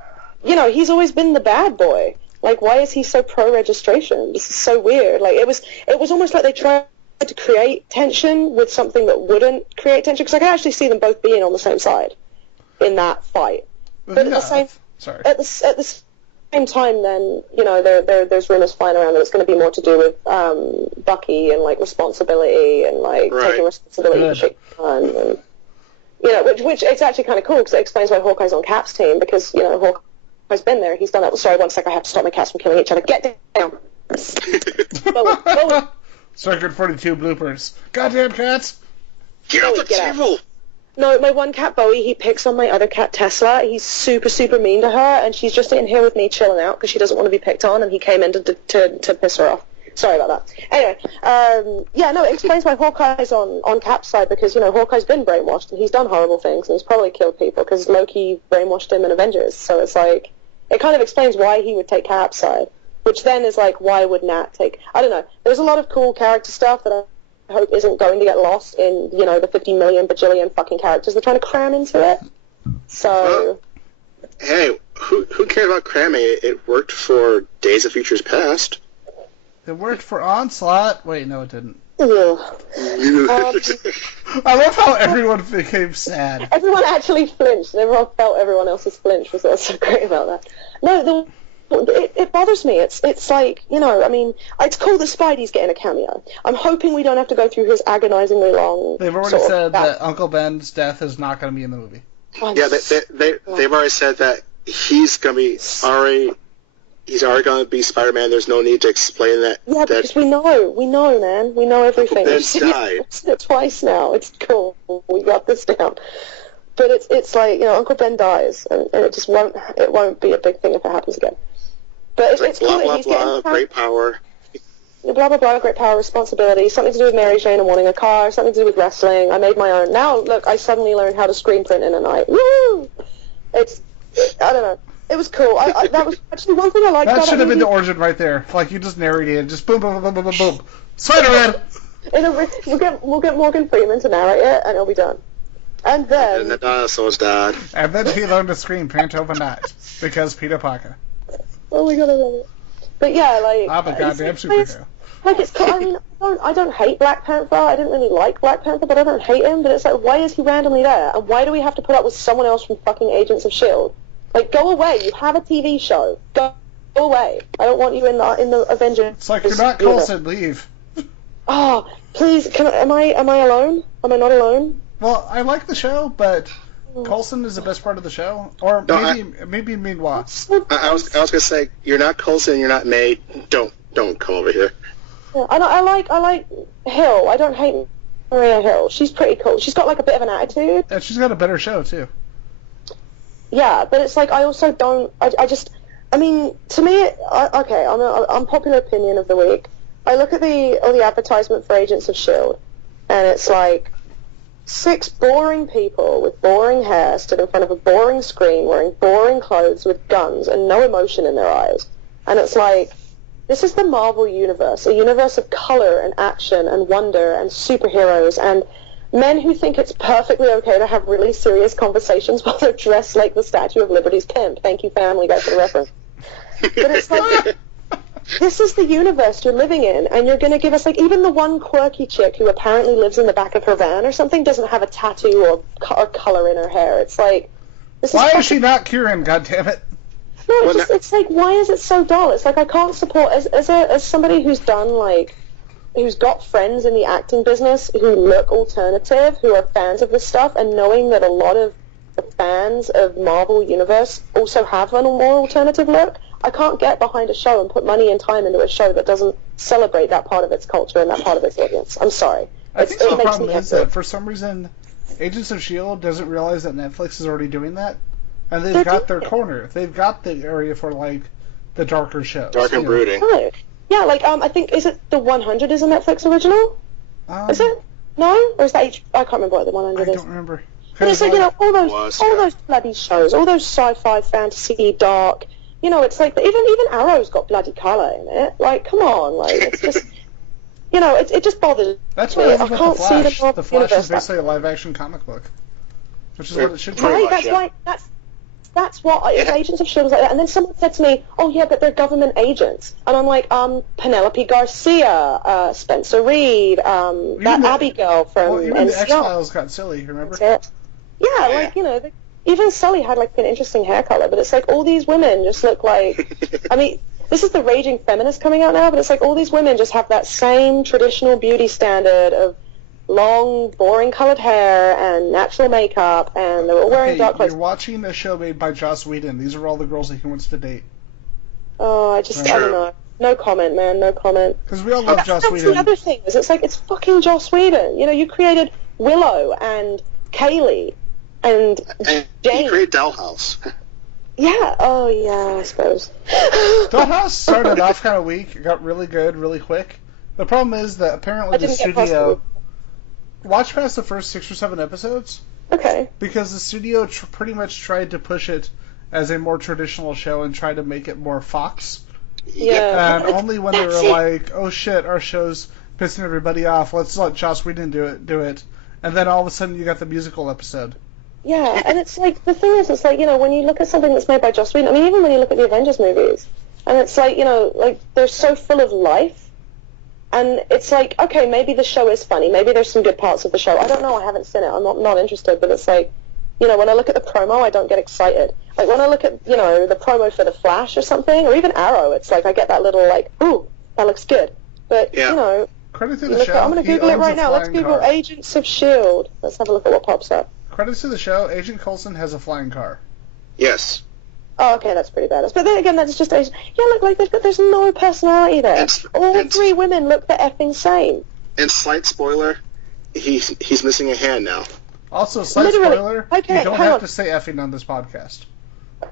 you know, he's always been the bad boy. Like, why is he so pro registration? This is so weird. Like, it was almost like they tried to create tension with something that wouldn't create tension, because I can actually see them both being on the same side in that fight. But at the same time, then, you know, there's rumors flying around that it's going to be more to do with Bucky and like responsibility and like taking responsibility for shit done, and you know, which it's actually kind of cool because it explains why Hawkeye's on Cap's team, because, you know, Hawkeye's been there, he's done that. Sorry, 1 sec, I have to stop my cats from killing each other. Get down. Go. Circuit 42 bloopers. Goddamn cats! Get off the table! No, my one cat, Bowie, he picks on my other cat, Tesla. He's super, super mean to her, and she's just in here with me chilling out because she doesn't want to be picked on, and he came in to piss her off. Sorry about that. Anyway, it explains why Hawkeye's on Cap's side, because, you know, Hawkeye's been brainwashed, and he's done horrible things, and he's probably killed people because Loki brainwashed him in Avengers. So it's like, it kind of explains why he would take Cap's side, which then is like, why would Nat take... I don't know. There's a lot of cool character stuff that I hope isn't going to get lost in, you know, the 50 million bajillion fucking characters they're trying to cram into it. So... Hey, who cared about cramming? It worked for Days of Futures Past. It worked for Onslaught. Wait, no, it didn't. I I love how everyone became sad. Everyone actually flinched, and everyone felt everyone else's flinch. Was what's so great about that. No, it bothers me. It's like, you know, I mean, it's cool that Spidey's getting a cameo. I'm hoping we don't have to go through his agonizingly long... They've already said that Uncle Ben's death is not going to be in the movie. Yeah, they've already said that he's going to be he's already going to be Spider-Man. There's no need to explain that. Yeah, because we know, man. We know everything. Uncle Ben died. I've seen it twice now. It's cool. We got this down. But it's like, you know, Uncle Ben dies, and it won't be a big thing if it happens again. But it's blah, cool. blah, He's blah, getting great power. blah, blah, blah, great power, responsibility, something to do with Mary Jane and wanting a car, something to do with wrestling. I made my own. Now, look, I suddenly learned how to screen print in a night. Woo! I don't know. It was cool. That was actually one thing I liked about That should have been movie. the origin right there. Like, you just narrated it. Just boom, boom, boom, boom, boom, boom. Spider-Man! We'll get Morgan Freeman to narrate it, and it'll be done. And then... And the dinosaurs died. And then he learned to screen print overnight. Because Peter Parker. Oh my god, I love it. But yeah, like... I'm a goddamn superhero. Like, it's cool. I mean, I don't hate Black Panther. I didn't really like Black Panther, but I don't hate him. But it's like, why is he randomly there? And why do we have to put up with someone else from fucking Agents of S.H.I.E.L.D.? Like, go away. You have a TV show. Go away. I don't want you in the Avengers. It's like, you're not Coulson, leave. Oh, please, am I alone? Am I not alone? Well, I like the show, but Coulson is the best part of the show. Or maybe meanwhile. I was gonna say, you're not Coulson, you're not May. Don't come over here. Yeah, I like Hill. I don't hate Maria Hill. She's pretty cool. She's got like a bit of an attitude. And she's got a better show, too. Yeah, but it's like I also don't. I mean, to me, okay, unpopular opinion of the week. I look at the advertisement for Agents of S.H.I.E.L.D., and it's like 6 boring people with boring hair stood in front of a boring screen wearing boring clothes with guns and no emotion in their eyes. And it's like, this is the Marvel universe, a universe of color and action and wonder and superheroes and men who think it's perfectly okay to have really serious conversations while they're dressed like the Statue of Liberty's pimp. Thank you, Family Guy, for the reference. But it's like, this is the universe you're living in, and you're going to give us, like, even the one quirky chick who apparently lives in the back of her van or something doesn't have a tattoo or color in her hair. It's like, Why is she not Kieran, goddammit? No, it's like, why is it so dull? It's like, I can't support, as somebody who's done, like, who's got friends in the acting business who look alternative, who are fans of this stuff, and knowing that a lot of the fans of Marvel Universe also have a more alternative look, I can't get behind a show and put money and time into a show that doesn't celebrate that part of its culture and that part of its audience. I'm sorry. I think the problem is that for some reason, Agents of S.H.I.E.L.D. doesn't realize that Netflix is already doing that, and they've got their corner. They've got the area for, like, the darker shows. Dark and brooding. Oh. Yeah, like, I think, is it The 100 is a Netflix original? Is it? No? Or is that I can't remember what The 100 is. I don't remember. But it's like, you know, all those bloody shows, all those sci-fi, fantasy, dark, you know, it's like, even Arrow's got bloody colour in it. Like, come on, like, it's just, you know, it just bothers That's me. what I I love about can't The see Flash. The Flash is that. basically a live-action comic book, which is what it should be. Right, much, that's what, if Agents of S.H.I.E.L.D. was like that, and then someone said to me, oh yeah, but they're government agents, and I'm like, Penelope Garcia, Spencer Reed, that Abby girl from Well, even the X-Files got silly, remember? Yeah, like, you know, even Sully had, like, an interesting hair color, but it's like all these women just look like, I mean, this is the raging feminist coming out now, but it's like all these women just have that same traditional beauty standard of long, boring colored hair and natural makeup, and they're all wearing dark clothes. You're watching a show made by Joss Whedon. These are all the girls that he wants to date. Oh, I don't know. No comment, man, no comment. Because we all love Joss Whedon. That's the other thing, is it's like, it's fucking Joss Whedon. You know, you created Willow and Kaylee and Jane. He created Dollhouse. Yeah, oh yeah, I suppose. Dollhouse started off kind of weak. It got really good, really quick. The problem is that apparently the studio... Watch past the first 6 or 7 episodes. Okay. Because the studio pretty much tried to push it as a more traditional show and try to make it more Fox. Yeah. And only when they were like, oh shit, our show's pissing everybody off, let's let Joss Whedon do it. And then all of a sudden you got the musical episode. Yeah, and it's like, the thing is, it's like, you know, when you look at something that's made by Joss Whedon, I mean, even when you look at the Avengers movies, and it's like, you know, like, they're so full of life, and it's like, okay, maybe the show is funny, maybe there's some good parts of the show. I don't know, I haven't seen it, I'm not interested, but it's like, you know, when I look at the promo, I don't get excited. Like, when I look at, you know, the promo for The Flash or something, or even Arrow, it's like, I get that little, like, ooh, that looks good. But, you know, credit to the show. I'm going to Google it right now. Let's Google Agents of S.H.I.E.L.D. Let's have a look at what pops up. Credits to the show, Agent Coulson has a flying car. Yes. Oh, okay, that's pretty badass. But then again, that's just yeah, look, like there's no personality there. All 3 women look the effing same. And slight spoiler, he's missing a hand now. Also, slight spoiler, you don't have to say effing on this podcast.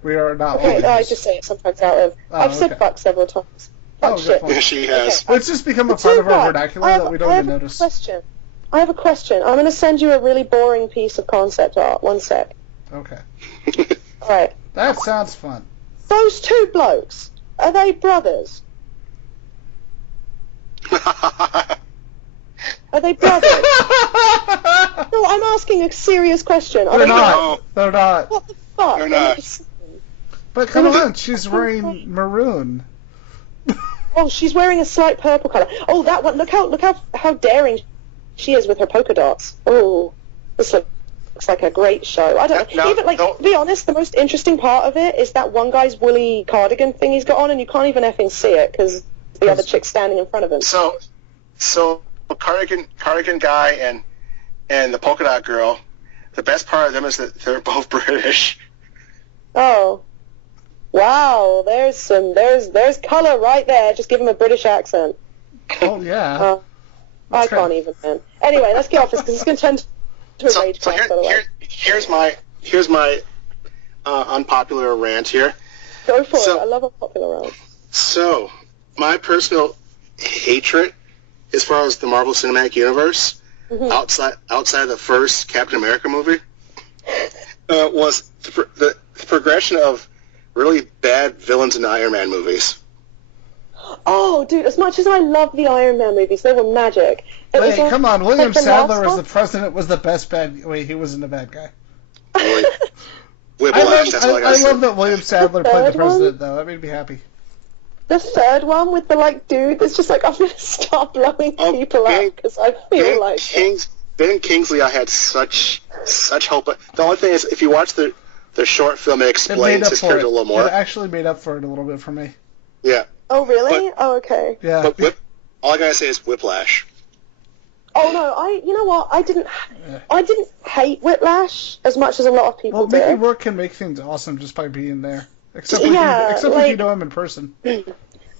We are not. Okay, I just say it sometimes out of. I've said fuck several times. Oh, Fuck good shit. point. She has. It's just become a But part too of our bad. vernacular I have- that we don't I even have a notice. question. I have a question. I'm going to send you a really boring piece of concept art. One sec. Okay. All right. That sounds fun. Those two blokes, are they brothers? Are they brothers? No, I'm asking a serious question. Are They're they not. They're not. What the fuck? They're They're not. the same. But come on, she's wearing maroon. Oh, she's wearing a slight purple color. Oh, that one. Look how daring she is with her polka dots. Oh, this looks like a great show. I don't Now, even like. don't- To be honest, the most interesting part of it is that one guy's woolly cardigan thing he's got on, and you can't even effing see it because the other chick's standing in front of him. So cardigan guy and the polka dot girl. The best part of them is that they're both British. Oh, wow! There's color right there. Just give him a British accent. Oh yeah. I That's can't even. Man. Anyway, let's get off this because it's going to turn to a So, rage so cast otherwise. here's my unpopular rant here. Go for so- it. I love a popular round. So, my personal hatred, as far as the Marvel Cinematic Universe, Mhm. outside of the first Captain America movie, was the progression of really bad villains in the Iron Man movies. Oh, dude! As much as I love the Iron Man movies, they were magic. It was Wait, come on. William like the last Sadler as one? the president was the best bad. Wait, he wasn't a bad guy. Really, I Whiplash, that's all I gotta love say. that William Sadler played the third one? president, though. That made me happy. The third one with the dude that's just like, I'm gonna start blowing Oh, people Ben- up because I feel like. Ben Kingsley, I had such hope. But the only thing is, if you watch the short film, it It made explains up his for it. character a little more. It actually made up for it a little bit for me. Yeah, Oh really? Oh okay. Yeah. but all I gotta say is Whiplash. Oh no, you know what? I didn't hate Whiplash as much as a lot of people Well, Mickey did. Rourke can make things awesome just by being there. Except Yeah, when you like- know him in person.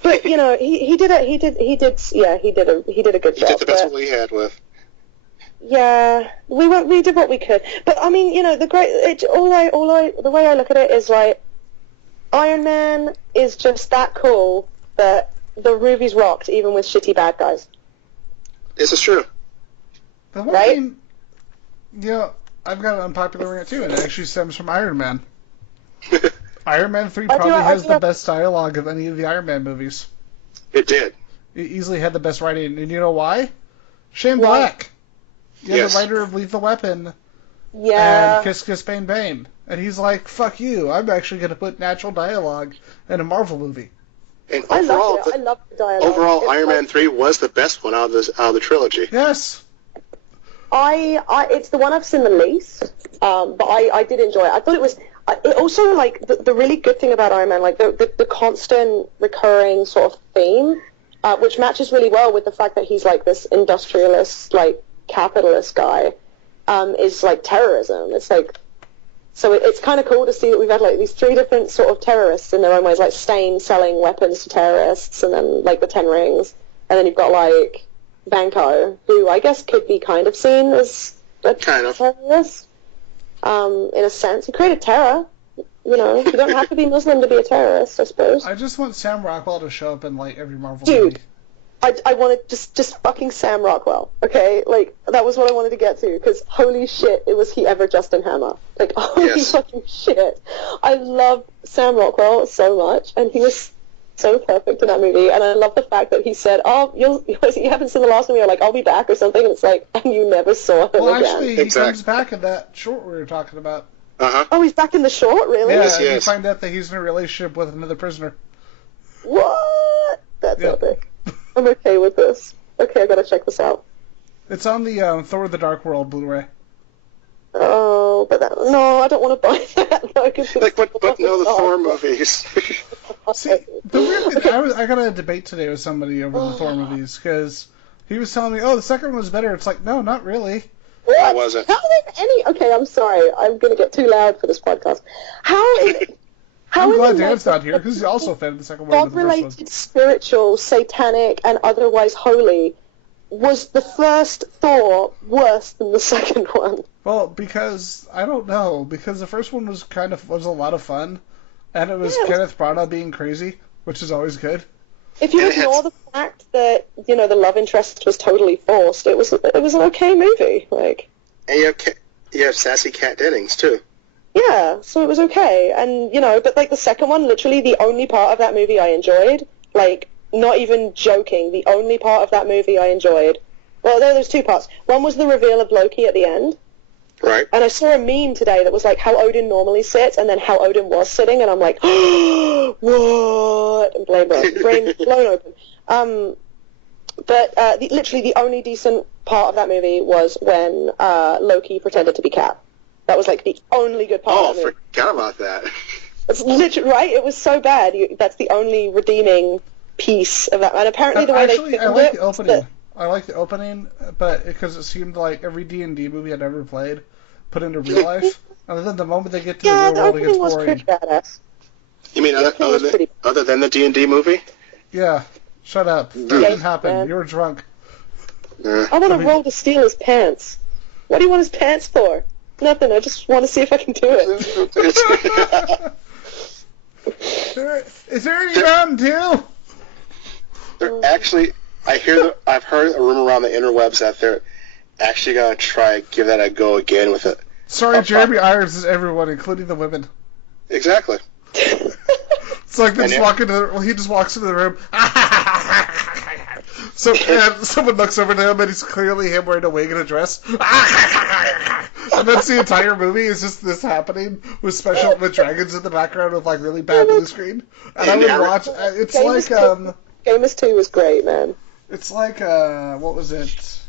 But you know, he did a good He job. did the best but- what we had with. Yeah, we did what we could. But I mean, you know, the way I look at it is like, Iron Man is just that cool that the movies rocked even with shitty bad guys. This is true. The one Right? thing, I've got an unpopular rant too, and it actually stems from Iron Man. Iron Man 3 I probably do has the have- best dialogue of any of the Iron Man movies. It did. It easily had the best writing, and you know why? Shane Why? Black. You're Yes. the writer of Lethal Weapon Yeah. and Kiss Kiss Bang Bang. And he's like, fuck you, I'm actually going to put natural dialogue in a Marvel movie. And I overall, loved it. I loved the dialogue. overall, It's Iron like- Man 3 was the best one out of the trilogy. Yes. It's the one I've seen the least, but I did enjoy it. I thought it was. It also like the really good thing about Iron Man, like the constant recurring sort of theme, which matches really well with the fact that he's like this industrialist, like capitalist guy, is like terrorism. It's like. So it's kind of cool to see that we've had like these three different sort of terrorists in their own ways, like Stain selling weapons to terrorists, and then like the Ten Rings, and then you've got like Vanko, who I guess could be kind of seen as a Kind of. terrorist, in a sense. He created terror. You know, you don't have to be Muslim to be a terrorist, I suppose. I just want Sam Rockwell to show up in like every Marvel Dude. movie. I wanted just fucking Sam Rockwell, okay? Like, that was what I wanted to get to, because holy shit, was he ever Justin Hammer. Like, holy Yes. fucking shit. I love Sam Rockwell so much, and he was so perfect in that movie, and I love the fact that he said, oh, you haven't seen the last movie, or like, I'll be back or something, and it's like, and you never saw him Well, again. actually, he Exactly. comes back in that short we were talking about. Uh-huh. Oh, he's back in the short, really? Yeah, Yes, he you is. find out that he's in a relationship with another prisoner. What? That's Yeah. epic. I'm okay with this. Okay, I gotta check this out. It's on the Thor: The Dark World Blu-ray. Oh, but no, I don't want to buy that. No, 'cause Like, but no, the it's Thor awesome. movies. See, the weird thing, I got a debate today with somebody over the Thor movies because he was telling me, "Oh, the second one was better." It's like, no, not really. What? I wasn't. How is any? Okay, I'm sorry. I'm gonna get too loud for this podcast. How is? How I'm is glad it Dan's like not here because he's also a fan of the second one and the first one. God-related, spiritual, satanic, and otherwise holy? Was the first Thor worse than the second one? Well, because I don't know, because the first one was was a lot of fun, and it was Yeah, it was- Kenneth Branagh being crazy, which is always good. If you ignore the fact that, you know, the love interest was totally forced, it was an okay movie. Like, And you have sassy Kat Dennings, too. yeah, so it was okay. And, you know, but, like, the second one, literally the only part of that movie I enjoyed, like, not even joking, the only part of that movie I enjoyed, well, there's two parts. One was the reveal of Loki at the end. Right. And I saw a meme today that was like how Odin normally sits and then how Odin was sitting, and I'm like, what? And brain blown open. Literally the only decent part of that movie was when Loki pretended to be Cat. That was like the only good part of the movie. Forgot about that. It's literally, right? It was so bad. That's the only redeeming piece of that. And apparently the way Actually, they I like the opening. I like the opening, but because it seemed like every D&D movie I'd ever played put into real life. And then the moment they get to the real world, it gets was boring. pretty badass. You mean other than the D&D movie? Yeah, shut up. That didn't happen. Man. You were drunk. I want to roll to steal his pants. What do you want his pants for? Nothing. I just want to see if I can do it. Is there any Mountain Dew? They're actually, I've heard a rumor around the interwebs that they're actually going to try give that a go again with it. Sorry, Jeremy Irons is everyone, including the women. Exactly. It's like he just walks into the room. So someone looks over to him, and he's clearly him wearing a wig and a dress. And that's the entire movie is just this happening with dragons in the background with like really bad blue screen. And I would watch. It's like Gamers 2 was great, man. It's like what was it?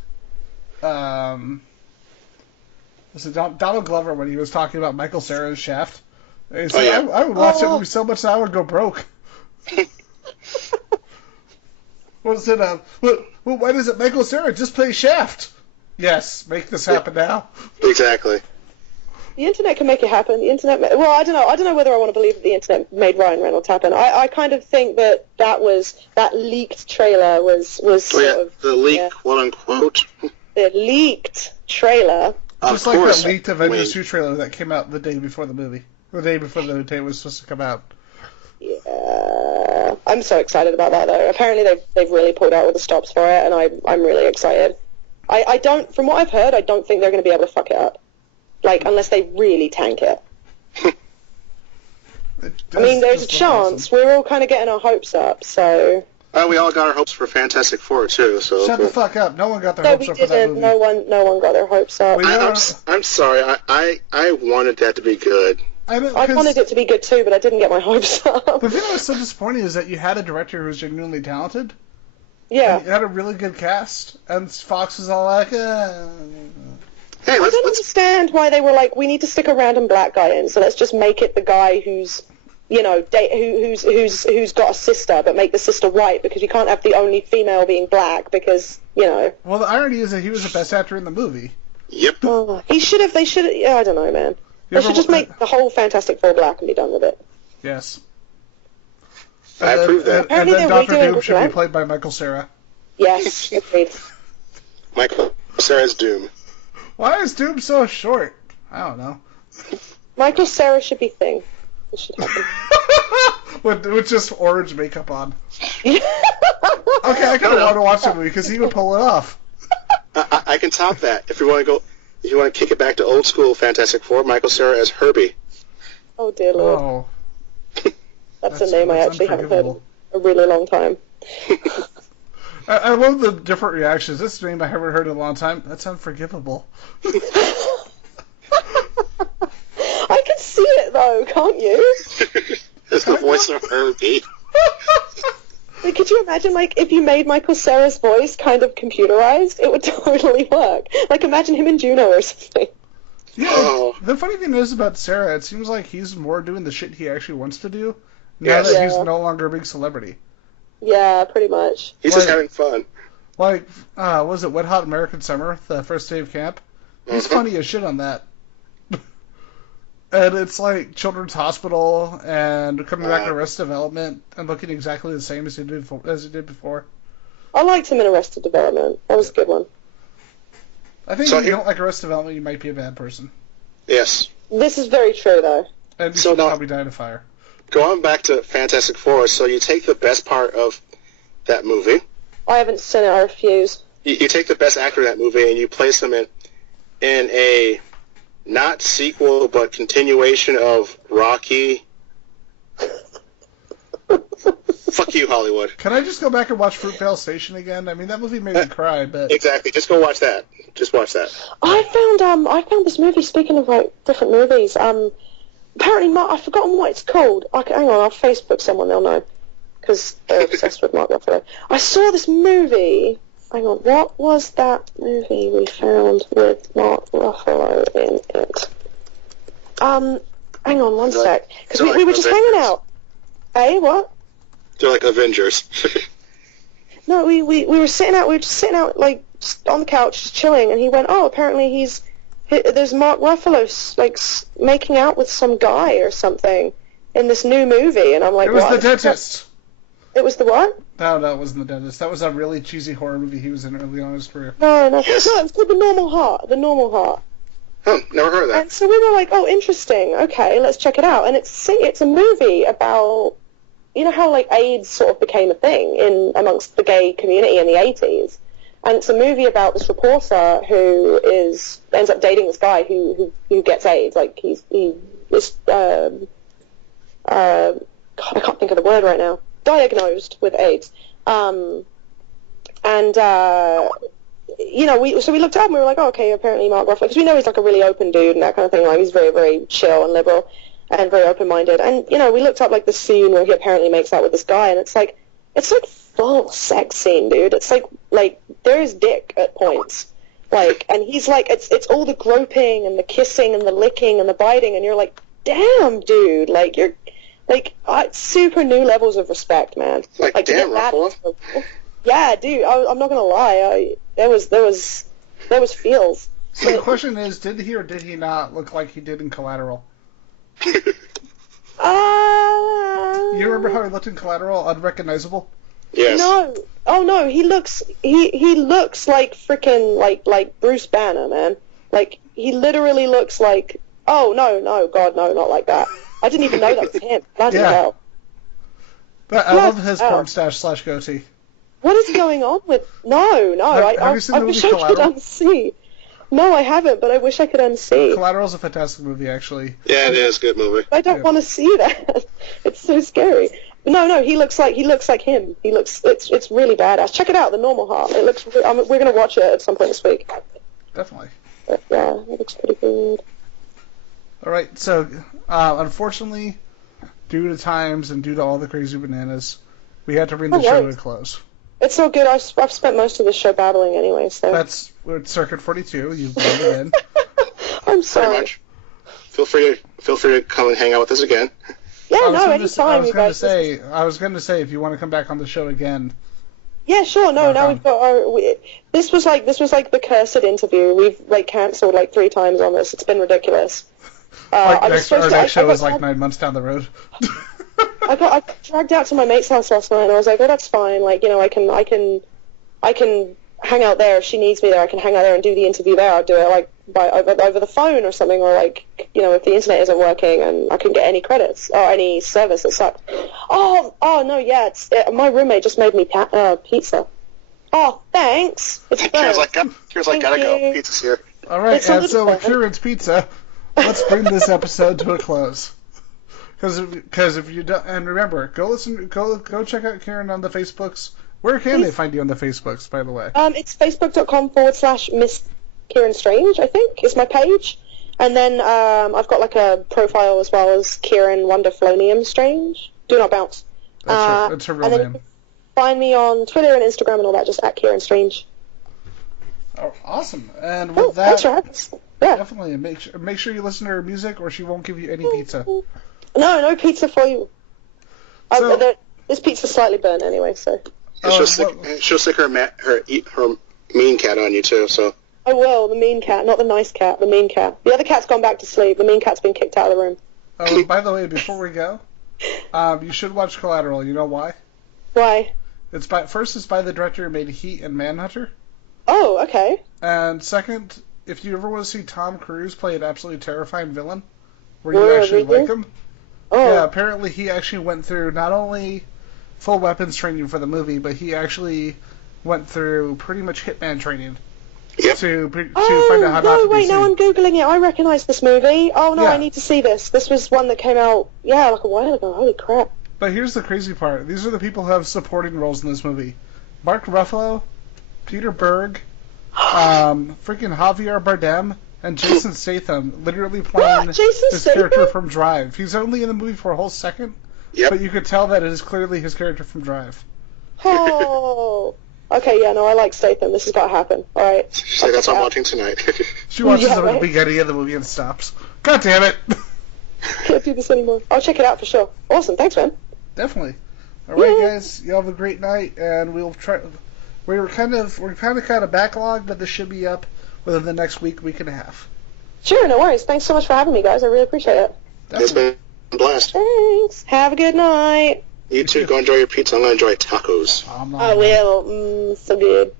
Was it Donald Glover when he was talking about Michael Cera's Shaft? He said, I would watch that movie so much that I would go broke. What was it? Why does it Michael Cera just play Shaft? Yes, make this happen now. Exactly. The internet can make it happen. The internet. Well, I don't know. I don't know whether I want to believe that the internet made Ryan Reynolds happen. I kind of think that that leaked trailer was sort of the leak, quote unquote. The leaked trailer. Just like that leaked Avengers 2 trailer that came out the day before the movie. The day before the day was supposed to come out. Yeah, I'm so excited about that though. Apparently they've really pulled out all the stops for it, and I'm really excited. I don't, from what I've heard, I don't think they're going to be able to fuck it up. Like, unless they really tank it. I mean, there's a chance. Awesome. We're all kind of getting our hopes up, so. We all got our hopes for Fantastic Four too. So shut the fuck up. No one got their hopes up for that movie. No one got their hopes up. I'm sorry. I wanted that to be good. I wanted it to be good too, but I didn't get my hopes up. The thing that was so disappointing is that you had a director who was genuinely talented. Yeah. And you had a really good cast, and Fox was all like, Hey, I don't understand why they were like, we need to stick a random black guy in, so let's just make it the guy who's, you know, who's got a sister, but make the sister white, because you can't have the only female being black, because, you know. Well, the irony is that he was the best actor in the movie. Yep. Oh, they should have, yeah, I don't know, man. They should just make the whole Fantastic Four black and be done with it. Yes. I approve that. And then Dr. Doom should be played by Michael Cera. Yes, agreed. Michael Cera's Doom. Why is Doom so short? I don't know. Michael Cera should be Thing. It should happen. with just orange makeup on. Okay, I kind of want to watch that movie because he would pull it off. I can top that. If you want to kick it back to old school Fantastic Four, Michael Cera as Herbie. Oh dear Lord. Oh. That's a name I actually haven't heard in a really long time. I love the different reactions. This name I haven't heard in a long time. That's unforgivable. I can see it though, can't you? It's the voice of Herbie. Like, could you imagine, like, if you made Michael Cera's voice kind of computerized, it would totally work. Like, imagine him in Juno or something. Yeah, the funny thing is about Cera, it seems like he's more doing the shit he actually wants to do now that he's no longer a big celebrity. Yeah, pretty much. He's just having fun. Like, was it Wet Hot American Summer, the first day of camp? He's funny as shit on that. And it's like Children's Hospital and coming back to Arrested Development and looking exactly the same as he did before. I liked him in Arrested Development. That was a good one. I think if you don't like Arrested Development, you might be a bad person. Yes. This is very true, though. And you should probably die in a fire. Going back to Fantastic Four, so you take the best part of that movie. I haven't seen it. I refuse. You take the best actor in that movie and you place them in a not sequel but continuation of Rocky. Fuck you, Hollywood. Can I just go back and watch Fruitvale Station again? I mean, that movie made me cry, but... Exactly. Just go watch that. Just watch that. I found this movie, speaking of, like, different movies, apparently, I've forgotten what it's called. Hang on, I'll Facebook someone, they'll know. Because they're obsessed with Mark Ruffalo. I saw this movie... Hang on, what was that movie we found with Mark Ruffalo in it? Hang on one sec. Because we were just hanging out. Hey, what? They're like Avengers. No, we were sitting out. We were just sitting out, like, just on the couch, just chilling. And he went, "Oh, apparently there's Mark Ruffalo, like, making out with some guy or something in this new movie." And I'm like, it was what? The Dentist. It was the what? No, it wasn't The Dentist. That was a really cheesy horror movie he was in early on in his career. No. Yes. No, it was called The Normal Heart. The Normal Heart. Oh, never heard of that. And so we were like, "Oh, interesting. Okay, let's check it out." And it's a movie about, you know how, like, AIDS sort of became a thing in amongst the gay community in the 80s, and it's a movie about this reporter who ends up dating this guy who gets AIDS. Like, he was God, I can't think of the word right now. Diagnosed with AIDS, you know, we looked up and we were like, oh, okay, apparently Mark Ruffalo, because we know he's like a really open dude and that kind of thing. Like, he's very, very chill and liberal and very open-minded. And, you know, we looked up, like, the scene where he apparently makes out with this guy, and it's like full sex scene, dude. It's like there is dick at points. Like, and he's like, it's all the groping and the kissing and the licking and the biting, and you're like, damn, dude, like, you're, like, super new levels of respect, man. Like damn, Ruffalo. Yeah, dude, I'm not gonna lie, there was feels. So the question is, did he or did he not look like he did in Collateral? You remember how he looked in Collateral? Unrecognizable? Yes. No. Oh no, he looks like freaking like Bruce Banner, man. Like, he literally looks like, oh no, God, no, not like that. I didn't even know that was him. Bloody hell. But I love his porn stash / goatee. What is going on with... No, Have you seen the I wish movie I could Collateral? unsee. No, I haven't, but I wish I could unsee. Collateral's a fantastic movie, actually. Yeah, it is. Good movie. I don't want to see that. It's so scary. No, he looks like him. It's really badass. Check it out, The Normal Heart. It looks. We're gonna watch it at some point this week. Definitely. But, yeah, it looks pretty good. All right, so unfortunately, due to times and due to all the crazy bananas, we had to bring the show to a close. It's all good. I've spent most of this show babbling anyway, so. We're at Circuit 42. You've brought it in. I'm sorry. Pretty much. Feel free to come and hang out with us again. Yeah, no, anytime. I was going to say if you want to come back on the show again. Yeah, sure. No, now we've got this was like the cursed interview. We've like cancelled like 3 times on this. It's been ridiculous. Our next show is like 9 months down the road. I got dragged out to my mate's house last night, and I was like, "Oh, that's fine. Like, you know, I can hang out there if she needs me there. I can hang out there and do the interview there. I'll do it like over the phone or something, or like, you know, if the internet isn't working and I couldn't get any credits or any service, it sucked. Oh no, yeah, my roommate just made me pizza. Oh, thanks. It's Kieran's like, gotta go. Pizza's here. All right, and so with Kieran's Pizza, let's bring this episode to a close. Because if you don't, and remember, go check out Kieran on the Facebooks. Where can they find you on the Facebooks, by the way? It's facebook.com/Miss Kieran Strange, I think, is my page. And then I've got like a profile as well as Kieran Wonderflonium Strange. Do not bounce. That's her real name. You can find me on Twitter and Instagram and all that, just at Kieran Strange. Oh, awesome. And with that, thanks for having us. Yeah. Definitely. Make sure you listen to her music or she won't give you any pizza. No pizza for you. So, this pizza's slightly burnt anyway, so. She'll stick her mean cat on you too. So. I will. The mean cat, not the nice cat. The mean cat. The other cat's gone back to sleep. The mean cat's been kicked out of the room. Oh, by the way, before we go, you should watch Collateral. You know why? Why? It's by the director who made Heat and Manhunter. Oh, okay. And second, if you ever want to see Tom Cruise play an absolutely terrifying villain, where you actually like him. Oh. Yeah, apparently he actually went through not only full weapons training for the movie, but he actually went through pretty much hitman training to find out how not to be seen. Now I'm Googling it. I recognise this movie. Oh, no, Yeah. I need to see this. This was one that came out, like a while ago. Holy crap. But here's the crazy part. These are the people who have supporting roles in this movie. Mark Ruffalo, Peter Berg, freaking Javier Bardem, and Jason Statham, literally playing his character from Drive. He's only in the movie for a whole second, but you could tell that it is clearly his character from Drive. Oh. Okay, yeah, no, I like Statham. This has got to happen. All right. So that's what I'm watching tonight. She watches the beginning of the movie and stops. God damn it! Can't do this anymore. I'll check it out for sure. Awesome. Thanks, man. Definitely. All right, guys. You have a great night, and we'll try. We're kind of backlogged, but this should be up within the next week and a half. Sure, no worries. Thanks so much for having me, guys. I really appreciate it. It's been a blast. Thanks. Have a good night. You too. Go enjoy your pizza. I'm going to enjoy tacos. I will. So good.